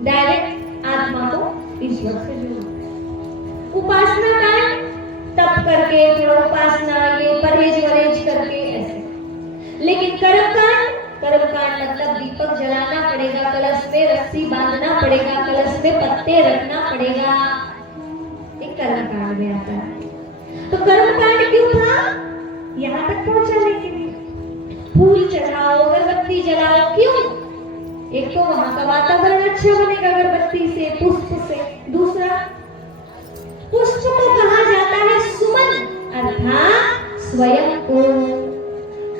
डायरेक्ट आत्मा को ईश्वर से जोड़ना है। उपासना कांड तप करके, थोड़ा उपासना, ये परहेज वरहेज करके ऐसे। लेकिन कर्मकांड, कर्मकांड मतलब दीपक जलाना पड़ेगा, कलश में रस्सी बांधना पड़ेगा, कलश में पत्ते रखना पड़ेगा, एक कर्मकांड में आता है। तो कर्मकांड क्यों था? यहाँ तक पहुंचाने के लिए। फूल चढ़ाओ, अगरबत्ती जलाओ, क्यों? एक तो वहां का वातावरण अच्छा बनेगा अगरबत्ती से, पुष्प से। दूसरा, पुष्प को कहा जाता है सुमन, अर्थात स्वयं को,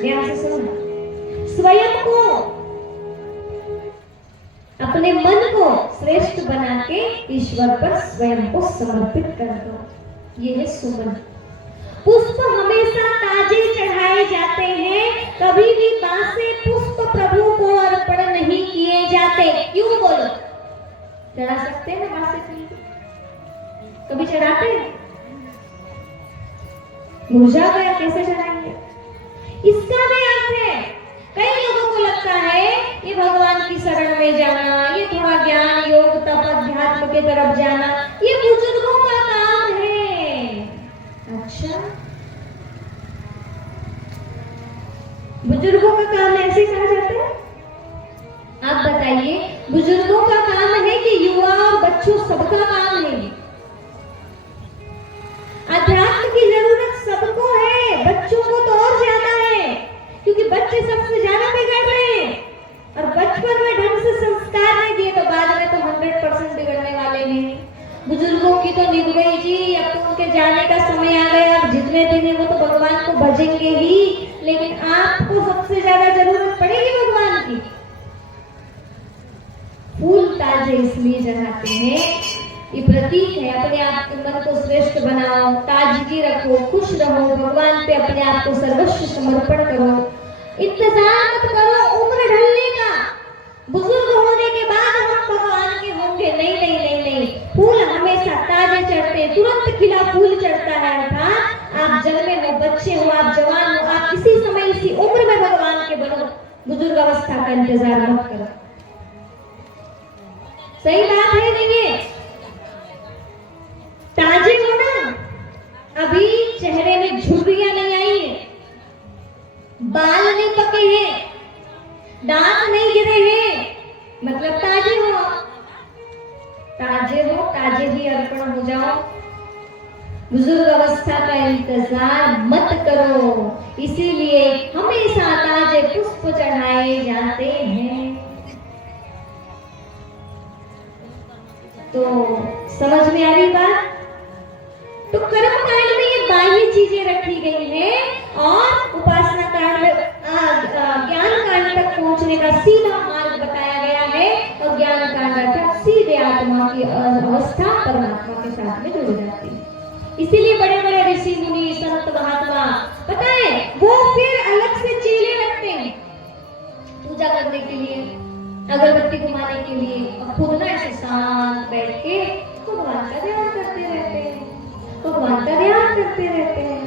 ध्यान से सुनना, स्वयं को, अपने मन को श्रेष्ठ बना के ईश्वर पर स्वयं को समर्पित कर दो, ये है सुमन। पुष्प हमेशा ताजे चढ़ाए जाते हैं, कभी भी बासे पुष्प प्रभु को अर्पण नहीं किए जाते। क्यों बोलो? चढ़ा सकते हैं बासे पुष्प? कभी चढ़ाते हैं? मुरझा गया, कैसे चढ़ाएंगे? इसका भी अर्थ है, कई लोगों को लगता है ये भगवान की शरण में जाना, ये थोड़ा ज्ञान योग तप अध्यात्म के तरफ जाना, ये बुजुर्गों का काम है। अच्छा, बुजुर्गों का काम ऐसे कहा जाता है? आप बताइए, बुजुर्गों का काम है कि युवा और बच्चों सबका काम है? अध्यात्म की जरूरत सबको है, बच्चों को तो और ज्यादा है, क्योंकि बच्चे सबसे ज्यादा बिगड़ रहे हैं, और बचपन में ढंग से संस्कार नहीं दिए तो बाद में तो 100% बिगड़ने वाले हैं। बुजुर्गों की तो निभ गई जी, अब तो उनके जाने का समय आ गया, अब जितने दिन है वो तो भगवान को भजेंगे ही, लेकिन आपको सबसे ज्यादा जरूरत पड़ेगी भगवान की। फूल ताजे इसलिए चढ़ाते हैं, ये प्रतीक है, अपने आप के मन को श्रेष्ठ बनाओ, ताजगी रखो, खुश रहो, भगवान पे अपने आप को सर्वस्व समर्पण करो। इंतजार मत करो उम्र ढलने का, बुजुर्ग होने के बाद हम भगवान के होंगे, नहीं नहीं नहीं नहीं। फूल हमेशा ताजे चढ़ते, तुरंत खिला फूल चढ़ता है, अर्थात आप जन्मे हो, बच्चे हो, आप जवान हो, आप इसी समय इसी उम्र में भगवान के बनो, बुजुर्ग अवस्था का इंतजार मत करो। सही बात है नहीं है? ताजे हो ना, अभी चेहरे में झुर्रियां नहीं आई है, बाल नहीं पके हैं, दांत नहीं गिरे हैं, मतलब ताजे हो। ताजे हो, ताजे ही अर्पण हो जाओ। बुजुर्ग अवस्था का इंतजार मत करो, इसीलिए हमेशा ताजे पुष्प चढ़ाए जाते हैं। तो समझ में आ रही बात? तो कर्म कांड में ये बाह्य चीजें रखी गई हैं, और उपासना कांड में ज्ञान कांड तक पहुंचने का सीधा मार्ग बताया गया है, और ज्ञान कांड अर्थात सीधे आत्मा की अवस्था परमात्मा के साथ में जुड़ जाती है। इसीलिए बड़े बड़े ऋषि मुनि संत महात्मा, पता है, वो फिर अलग से चेले रखते हैं पूजा करने के लिए, अगरबत्ती घुमाने के लिए, और खुद ना ऐसे शांत बैठ के भगवान का ध्यान करते रहते हैं, भगवान का ध्यान करते रहते हैं।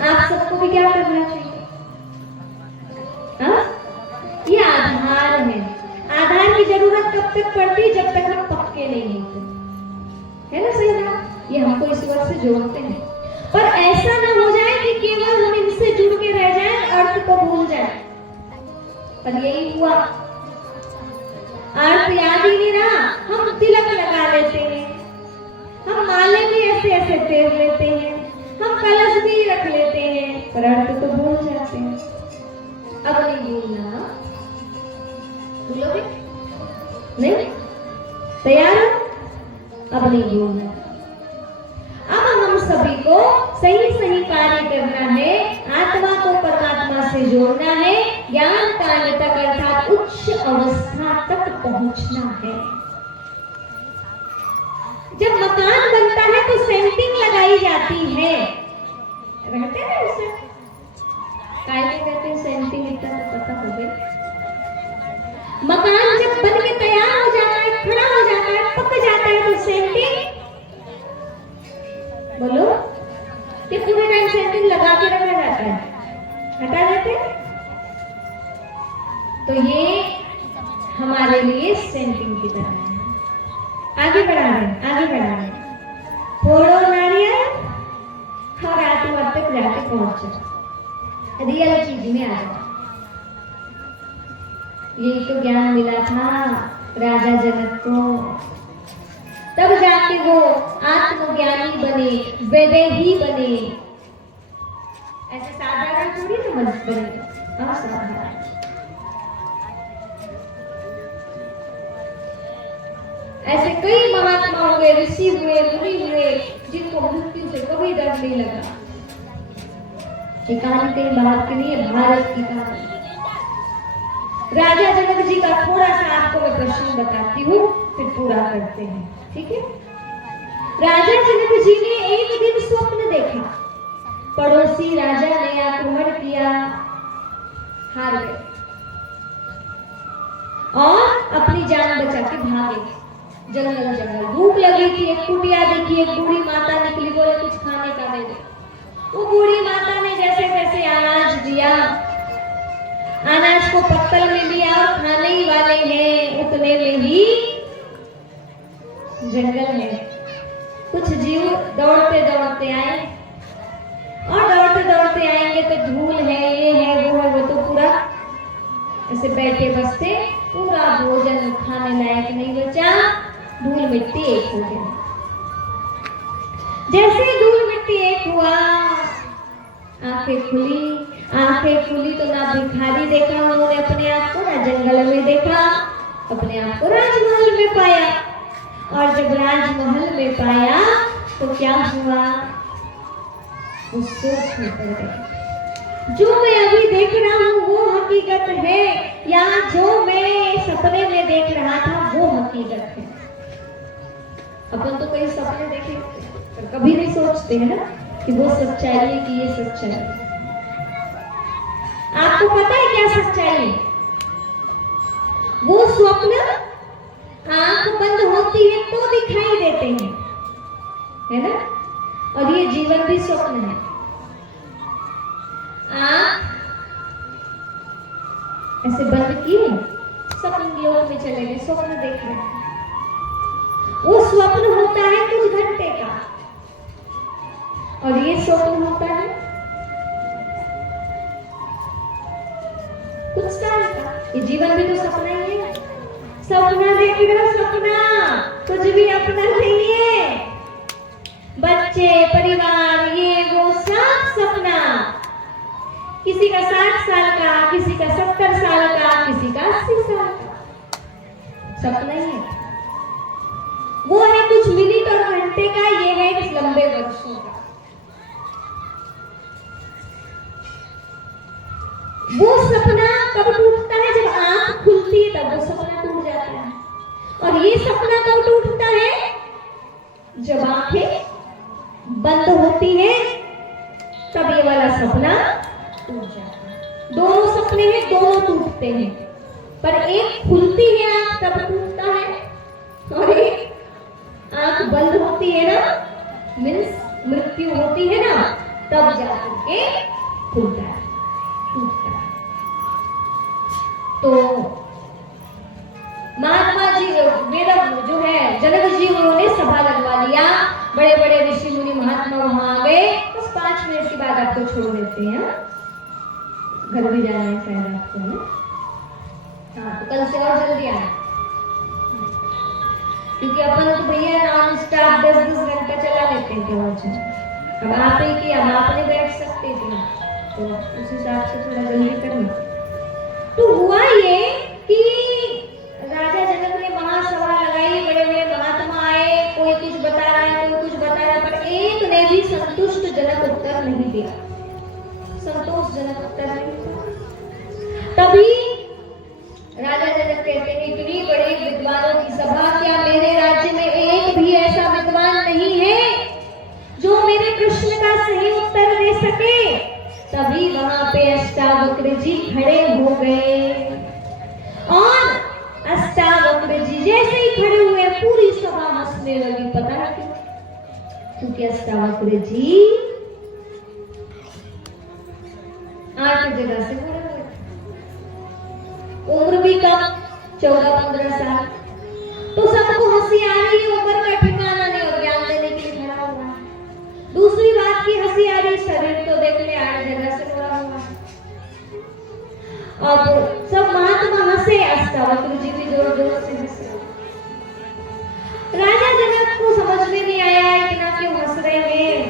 आप सबको भी क्या करना चाहिए? हाँ? ये आधार है। आधार की जरूरत कब तक पड़ती है? जब तक हम पक्के नहीं होते, है ना? सही ना? ये हमको ईश्वर से जोड़ते हैं, पर ऐसा ना हो जाए कि केवल हम इनसे जुड़ के रह जाएं, अर्थ को भूल जाएं। पर यही हुआ, अर्थ याद ही नहीं रहा। हम तिलक लगा लेते हैं, हम माले भी ऐसे ऐसे फेर लेते हैं, हम कलश भी रख लेते हैं, पर अर्थ तो भूल जाते हैं। अब नहीं भूलना, भूलोगे नहीं? तैयार हो? अब नहीं भूलना। अब हम सभी को सही सही कार्य करना है, आत्मा को परमात्मा से जोड़ना है, ज्ञान काल तक अर्थात उच्च अवस्था तक पहुंचना है। जब मकान बनता है तो सेंटिंग लगाई जाती है, रहते हैं उसे कायदे कहते हैं सेंटिंग, इतना तो पता हो गया। मकान जब बन के तैयार हो जाता है, खड़ा हो जाता है, पक जाता है, तो सेंटिंग बोलो कि पूरे टाइम सेंटिंग लगा के रखा जाता है, हटा देते। तो ये हमारे लिए सेंटिंग की तरह है। आगे बढ़ा रहे, आगे बढ़ा रहे। फोड़ो नारियल और आत्मा तक जाके पहुंचो, रियल चीज में आ जाओ। यही तो ज्ञान मिला था राजा जनक को, तब जाके वो आत्मज्ञानी बने, वैदेही बने। ऐसे साधारण थोड़ी ना बने, असाधारण। ऐसे कई महात्मा हुए, ऋषि हुए, मुनि हुए, जिनको मृत्यु से कभी डर नहीं लगा। ये कहानी कई बात के लिए भारत की कहानी। राजा जनक जी का थोड़ा सा आपको मैं प्रश्न बताती हूँ, फिर पूरा करते हैं, ठीक है? राजा जनक जी ने एक दिन स्वप्न देखा, पड़ोसी राजा ने आक्रमण किया, हार गए और अपनी जान बचा के भागे। जंगल जंगल भूख लगी थी, एक कुटिया देखी, एक बूढ़ी माता निकली, बोले कुछ खाने का दे दे। वो बूढ़ी माता ने जैसे तैसे अनाज दिया, अनाज को पत्तल में लिया और खाने ही वाले हैं, उतने में ही जंगल में कुछ जीव दौड़ते दौड़ते आए, और दौड़ते दौड़ते आएंगे तो धूल है, ये है, वो है, वो तो पूरा ऐसे बैठे बसते, पूरा भोजन खाने लायक नहीं बचा, धूल मिट्टी एक हो गया। जैसे धूल मिट्टी एक हुआ, आंखें खुली तो ना भिखारी देखा उन्होंने अपने आप को, ना जंगल में देखा, अपने आप को राजमहल में पाया। और जब राजमहल में पाया तो क्या हुआ? उस सोच में पड़ गया, जो मैं अभी देख रहा हूँ वो हकीकत है, या जो मैं सपने में देख रहा था वो हकीकत है। अपन तो कई सपने देखे पर कभी नहीं सोचते हैं ना कि वो सच्चाई है कि ये सच्चाई है। आपको पता है क्या सच्चाई है? वो स्वप्न आंख बंद होती है तो दिखाई देते हैं, है ना? और ये जीवन भी स्वप्न है। आंख ऐसे बंद किए, स्वप्न लोक में चले गए, स्वप्न देख रहे हैं। वो स्वप्न होता है कुछ घंटे का, और ये स्वप्न होता है कुछ साल का। ये जीवन भी तो सपना ही है। सपना देख रहे हो? सपना कुछ भी अपना नहीं है। बच्चे, परिवार, ये वो सब सपना। किसी का 60 साल का, किसी का 70 साल का, किसी का 80 साल का, सपना ही है। वो है कुछ मिनट और घंटे का, ये है कुछ लंबे वर्षों का। वो सपना कब टूटता है? जब आंख खुलती है तब वो सपना टूट जाता है। और ये सपना कब टूटता है? जब आंखें बंद होती हैं तब ये वाला सपना टूट जाता है। दोनों सपने हैं, दोनों टूटते हैं। पर एक खुलती है आंख तब टूटता है, और एक आंख बंद होती है ना, मीन्स मृत्यु होती है ना, तब जाकर के खुलता है, टूटता है। तो महात्मा जी मेरा जो है जनक जी, उन्होंने सभा लगवा लिया, बड़े बड़े ऋषि मुनि महात्मा वहां आ गए। बस 5 मिनट के बाद आपको छोड़ देते हैं, घर भी जाना है शायद आपको, है हाँ, तो कल से और जल्दी आए, क्योंकि अपन तो भैया नॉन स्टॉप 10-10 घंटा चला लेते हैं प्रवचन। अब आप ही कि हम आप नहीं बैठ सकते थे, तो उस हिसाब से थोड़ा जल्दी करना। तो हुआ ये कि राजा जनक ने महासभा लगाई, बड़े बड़े महात्मा आए, कोई कुछ बता रहा है, कोई कुछ बता रहा है, पर एक ने भी संतुष्ट जनक उत्तर नहीं दिया, संतोषजनक उत्तर नहीं दिया। तभी राजा जनक कहते हैं, इतनी बड़ी विद्वानों की सभा, क्या मेरे राज्य में एक भी ऐसा विद्वान नहीं है जो मेरे प्रश्न का सही उत्तर दे सके? तभी वहां पे अष्टावक्र जी खड़े हो गए, और अष्टावक्र जी जैसे ही खड़े हुए पूरी सभा हंसने लगी। पता है क्यों? क्योंकि अष्टावक्र जी 8 जगह से बड़े हुए, उम्र भी कम, 14-15 साल। तो सबको हंसी आ रही है, उम्र का ठिकाना नहीं, और ज्ञान देने के लिए खड़ा हुआ। दूसरी बात की हंसी आ रही, शरीर तो देख ले 8 जगह से बड़ा हुआ। अब सब महात्मा हंसे, अष्टावक्र जी भी जोर जोर से हंसे। राजा जनक को समझ में नहीं आया इतना क्यों हंस रहे हैं,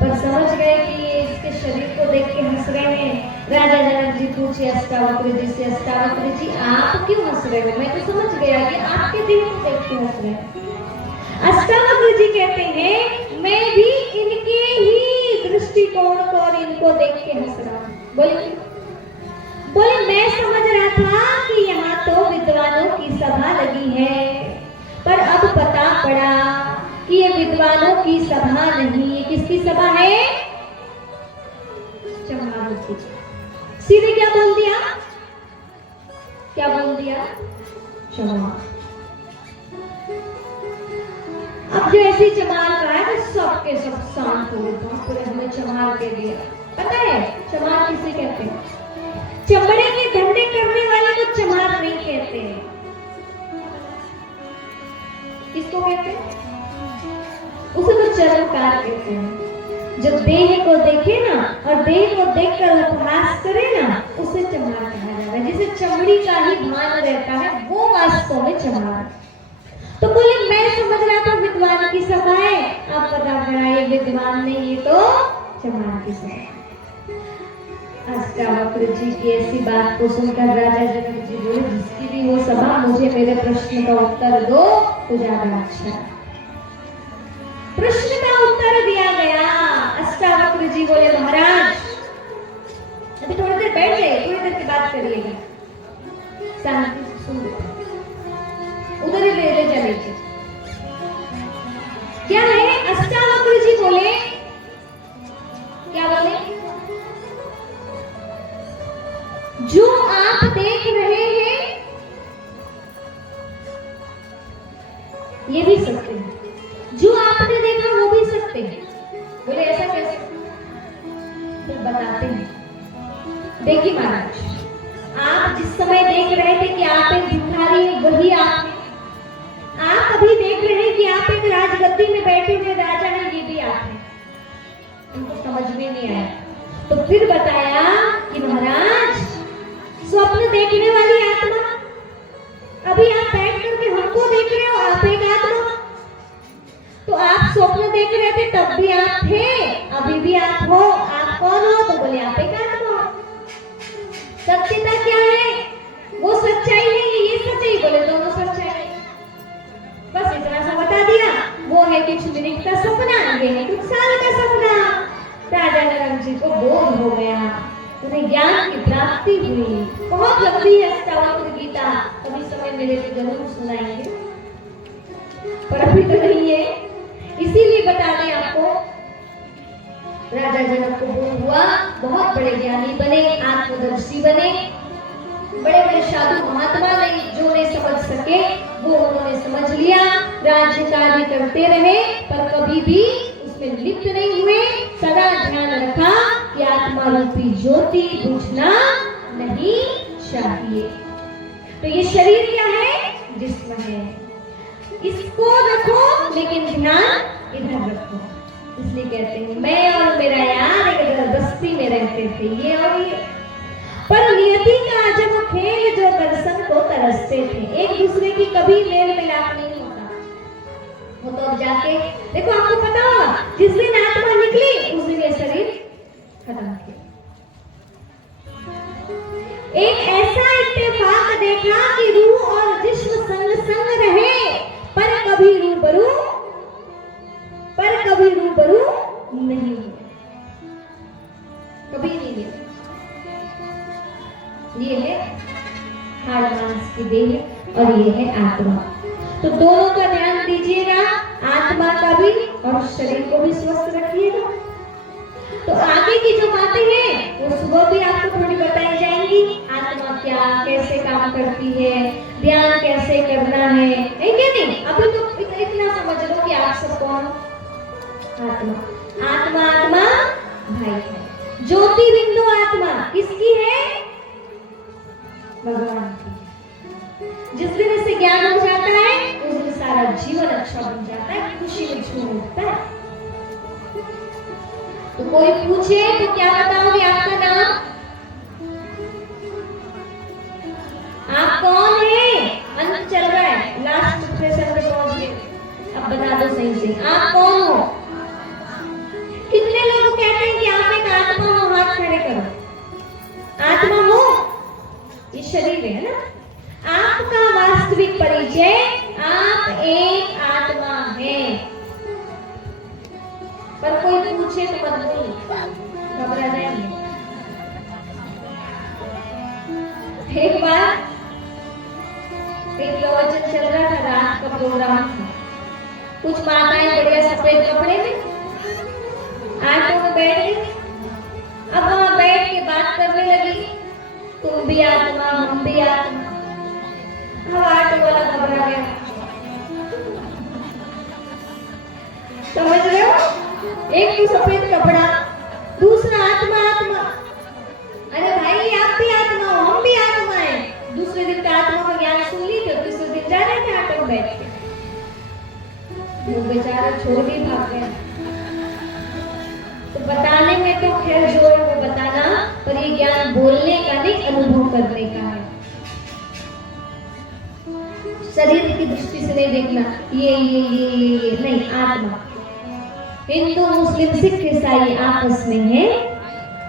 पर समझ गए कि ये इसके शरीर को देख के हंस रहे हैं। राजा जनक जी पूछे अष्टावक्र जी से, अष्टावक्र जी आप क्यों हंस रहे हो? मैं तो समझ गया कि आपके देह को देख के हंस रहे हैं। अष्टावक्र जी कहते हैं, मैं भी इनके ही दृष्टिकोण को और इनको देख के हंस रहा हूँ। बोले मैं समझ रहा था कि यहाँ तो विद्वानों की सभा लगी है, पर अब पता पड़ा कि ये विद्वानों की सभा नहीं है। किसकी सभा है? चमारों की। सीधे क्या बोल दिया? क्या बोल दिया? चमार। अब जो ऐसी चमार का है तो सबके सब शांत हो गए, हमें चमार के दिया। पता है चमार किसे कहते हैं? चमड़े के धंधे करने वाले को चमार नहीं कहते हैं। किसको कहते हैं? उसे तो चर्मकार कहते हैं। जब देह को देखे ना और देह को देखकर उपहास करे ना, उसे चमार कहा जाता है। जिसे चमड़ी का ही भान रहता है वो वास्तव में चमार। तो बोले मैं समझ रहा था विद्वान की सभा है, आप पता पड़ा ये विद्वान नहीं, ये तो चमार की सभा है। अष्टावक्र जी की ऐसी बात को सुनकर राजा जनक जी बोले, जिसकी भी वो सभा, मुझे मेरे प्रश्न का उत्तर दो तो ज्यादा अच्छा। प्रश्न का उत्तर दिया गया। अष्टावक्र जी बोले, महाराज अभी थोड़ी देर बैठ जाइए, थोड़ी देर की बात करिएगा, शांति से सुन लो, उधर ही ले चले। क्या है? अष्टावक्र जी बोले, क्या बोले? जो आप देख रहे हैं ये भी सत्य है, जो आपने देखा वो भी सत्य है। बोले ऐसा कैसे? फिर बताते हैं। देखिए महाराज, आप जिस समय देख रहे थे कि आप एक भिखारी हैं, वही आप अभी देख रहे हैं कि आप एक राजगद्दी में बैठे हुए राजा हैं, ये भी आप हैं। उनको समझ में नहीं आया, तो फिर बताया कि महाराज स्वप्न देखने वाली आत्मा, अभी आप बैठ करके हमको देख रहे हो, आप एक आत्मा। तो आप स्वप्न देख रहे थे तब भी आप थे, अभी भी आप हो। आप कौन हो? तो बोले आप एक आत्मा हो। सत्यता क्या है? वो सच्चाई है, ये सच्चाई। बोले दोनों सच्चाई। बस इतना सा बता दिया। वो है कुछ मिनट का सपना, ये है कुछ साल का सपना। राजा जनक जी को बोध हो गया, उन्हें ज्ञान की प्राप्ति हुई। बहुत लंबी है अष्टावक्र गीता, कभी समय मिले तो जरूर सुनाएंगे, पर अभी तो नहीं है, इसीलिए बता दें आपको। राजा जनक को बोध हुआ, बहुत बड़े ज्ञानी बने, आत्मदर्शी बने। बड़े बड़े साधु महात्मा नहीं, जो नहीं समझ सके वो उन्होंने समझ लिया, राज्य कार्य करते रहे पर कभी भी उसमें लिप्त नहीं हुए। सदा ध्यान रखा कि आत्मा रूपी ज्योति बुझना नहीं चाहिए। तो ये शरीर क्या है? जिस्म है, इसको रखो लेकिन ध्यान इधर रखो। इसलिए कहते हैं मैं और मेरा यार एक बस्ती में रहते थे, ये और ये, पर नियति का अजब खेल जो दर्शन को तरसते थे। एक दूसरे की कभी मेल मिलाप नहीं होता। वो तो अब जाके देखो, आपको पता होगा जिस दिन आत्मा निकली उस दिन ये शरीर खत्म किया। एक ऐसा इत्तेफाक देखा कि रूह और जिस्म संग संग रहे पर कभी रूबरू नहीं हुए, कभी नहीं हुए। ये है हाड़ मांस की देह और ये है आत्मा। तो दोनों का ध्यान दीजिएगा, आत्मा का भी और शरीर को भी स्वस्थ रखिएगा। तो आगे की जो बातें हैं वो सुबह भी आपको थोड़ी बताई जाएंगी। आत्मा क्या, कैसे काम करती है, ध्यान कैसे करना है क्या नहीं? अभी तो इतना समझ लो कि आप सब कौन? आत्मा। आत्मा आत्मा भाई है। ज्योति बिंदु आत्मा किसकी है? भगवान की। जिस दिन इसे ज्ञान हो जाता है उस दिन सारा जीवन अच्छा बन जाता है, खुशी में झूम उठता है। तो कोई पूछे तो क्या बताओगे आपका नाम? आप कौन है? अंत चल रहा है, लास्ट प्रेशर पे पहुंच गए। अब बता दो सही से, आप कौन हो? कितने लोग कहते हैं कि आप एक आत्मा हो? हाथ खड़े करो। आत्मा हो? ये शरीर है ना। आपका वास्तविक परिचय, आप एक आत्मा हैं। पर कोई पूछे तो मत बोलो, घबरा जाएंगे। एक बार एक प्रवचन चल रहा था, रात का प्रोग्राम था। कुछ माताएं बढ़िया सफेद कपड़े में आटो में बैठ गई। अब वहां बैठ के बात करने लगी, तुम भी आत्मा, हम भी आत्मा। अब आटो वाला घबरा गया। समझ रहे हो? एक तो सफेद कपड़ा, दूसरा आत्मा आत्मा। अरे भाई आप भी आत्मा हो, हम भी आत्मा है। दूसरे दिन का आत्मा का ज्ञान सुन ली तो तीसरे दिन जा रहे थे आटो में बैठ के। वो बेचारा छोड़ के भाग गया। तो बताने में तो खैर जो है वो बताना, पर ये ज्ञान बोलने का नहीं, अनुभव करने का है। शरीर की दृष्टि से नहीं देखना, ये नहीं, आत्मा। हिंदू मुस्लिम सिख ईसाई आपस में है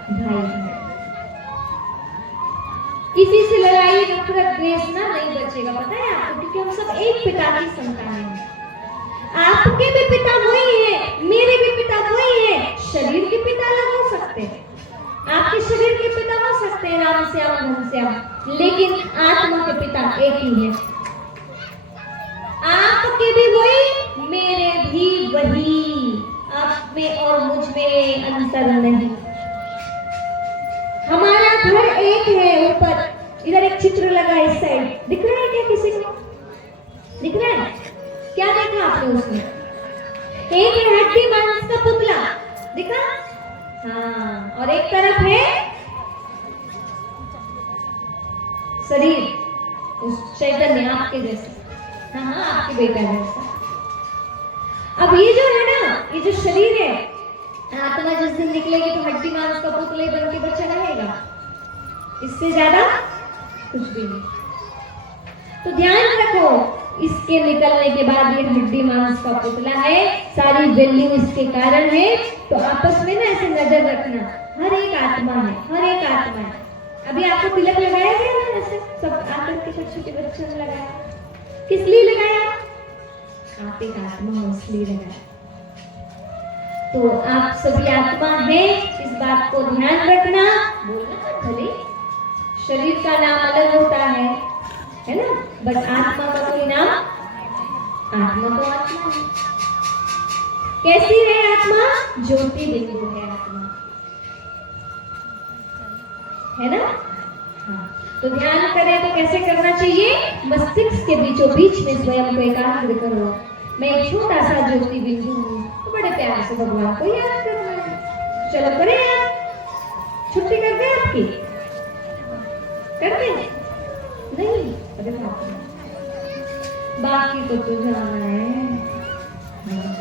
भाई भाई। किसी से लड़ाई नफरत द्वेष ना नहीं बचेगा, पता है आपको? क्योंकि हम सब एक पिता की संतान हैं। आपके भी पिता वही है, मेरे भी पिता वही है। शरीर के पिता अलग हो सकते हैं, आपके शरीर के पिता हो सकते हैं राम श्याम घनश्याम, लेकिन आत्मा के पिता एक ही है। आपके भी वही, मेरे भी वही। आप में और मुझ में अंतर नहीं। हमारा घर एक है ऊपर। इधर एक चित्र लगा है, इस साइड दिख रहा है क्या किसी को? दिख रहा है? क्या देखा आपने उसमें? एक है हड्डी मांस का पुतला, दिखा? हाँ, और एक तरफ है शरीर, उस चैतन्य आपके जैसे। हाँ, आपके बेटा जैसा। अब ये जो है ना, ये जो शरीर है, आत्मा जिस दिन निकलेगी तो हड्डी मांस का पुतला बन के बच्चा रहेगा, इससे ज्यादा कुछ भी नहीं। तो ध्यान रखो, इसके निकलने के बाद ये हड्डी मांस का पुतला है, सारी वैल्यू इसके कारण है। तो आपस में ना ऐसे नजर रखना, हर एक आत्मा है, हर एक आत्मा है। अभी आपको तिलक लगाया गया ना, ऐसे सब आकर के छोटे छोटे बच्चों ने लगाया। किस लिए लगाया? आप एक आत्मा हो इसलिए लगाया। तो आप सभी आत्मा हैं, इस बात को ध्यान रखना। बोलना भले शरीर का नाम अलग होता है ना, बट आत्मा का कोई नाम, आत्मा तो आत्मा है। कैसी है आत्मा? ज्योति बिंदु है आत्मा, है ना? हाँ, तो ध्यान करें तो कैसे करना चाहिए? मस्तिष्क के बीचों बीच में स्वयं को एकाग्र करो। मैं एक छोटा सा ज्योति बिंदु हूँ, तो बड़े प्यार से भगवान को याद करना है। चलो करें याद। छुट्टी कर दें आपकी? कर दें? नहीं, अरे बाप रे। बाकी तो जाना है। हाँ।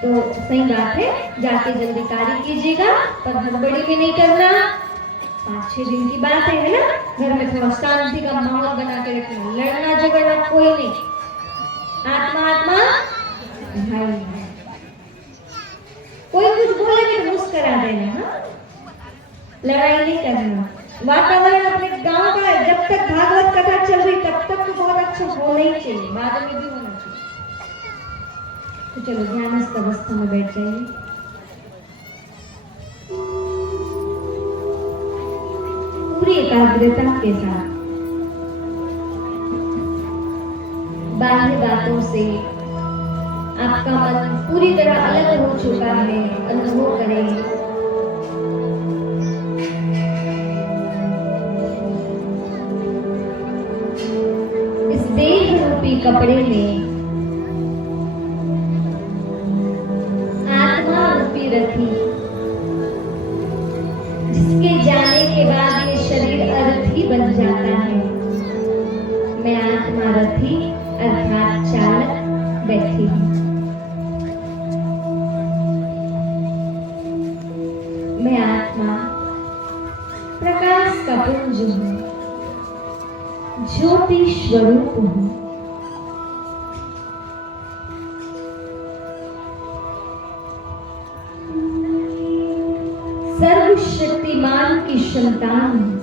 तो सही बात है, जाके जल्दी कार्य कीजिएगा, पर हड़बड़ी भी नहीं करना। 5-6 दिन की बात है ना? घर में थोड़ा शांति का माहौल बना के रखना, लड़ना झगड़ना कोई नहीं। आत्मा आत्मा भाई भाई। कोई कुछ बोलेगा तो मुस्कुरा देना, हाँ? लड़ाई नहीं करना। वातावरण अपने गांव का जब तक भागवत कथा चल रही तब तक तो बहुत अच्छा होना ही चाहिए, बाद में भी होना चाहिए। तो चलो ध्यानस्थ अवस्था में बैठ जाइए। पूरी एकाग्रता के साथ बाह्य बातों से आपका मन पूरी तरह अलग हो चुका है, अनुभव करें। इस देह रूपी कपड़े में आत्मा रूपी रथी, जिसके जाने के बाद ये शरीर अरथी बन जाता है। मैं आत्मा रथी अर्थात चालक बैठी हूँ। मैं आत्मा प्रकाश का पुंज हूँ, ज्योति स्वरूप हूँ। सर्वशक्तिमान की संतान हूँ।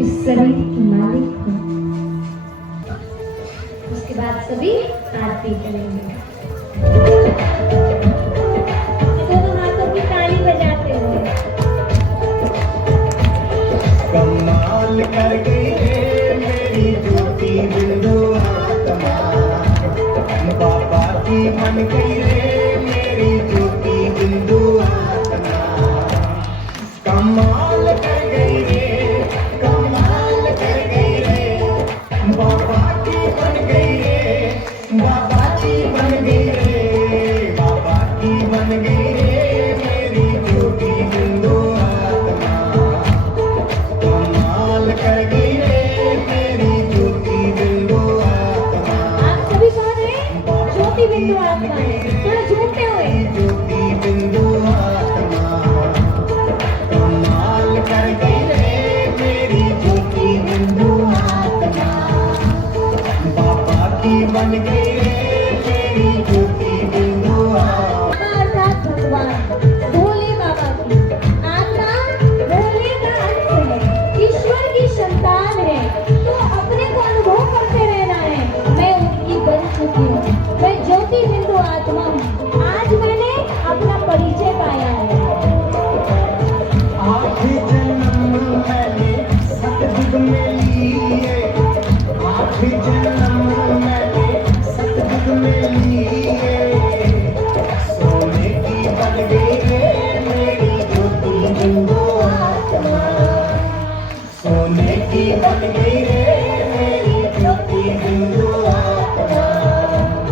इस शरीर की मालिक हूँ। उसके बाद सभी आरती करेंगे, दोनों हाथों की ताली बजाते हुए। कमाल कर गई है मेरी ज्योति बिंदु आत्मा, बाबा की मन गई रे मेरी ज्योति बिंदु आत्मा। कमाल कर गई रे, कमाल कर गई रे, बाबा की बन गई रे, बाबा की बन गई रे, बाबा की बन गई रे मेरी ज्योति बिंदु आत्मा। कमाल कर गई रे मेरी ज्योति बिंदु आत्मा। आप सभी कौन हैं? ज्योति बिंदु आत्मा है। थोड़ा झूमते हुए। ज्योति बिंदु आत्मा। कमाल कर गई रे मेरी ज्योति बिंदु आत्मा। बाबा की बन गई रे मेरी ज्योति बिंदु आत्मा। अर्थात भगवान भोले बाबा की आत्मा भोले का अंश है, ईश्वर की संतान है। तो अपने को अनुभव करते रहना है। मैं उनकी बन चुकी हूँ, मैं ज्योति बिंदु आत्मा हूँ। आज मैंने अपना परिचय पाया है। आखिरी जन्म मैंने सतयुग में लिए, आखिरी जन्म मैंने सतयुग में लिए। सोने की बन गई रे मेरी ज्योति बिंदु आत्मा, सोने की बन गई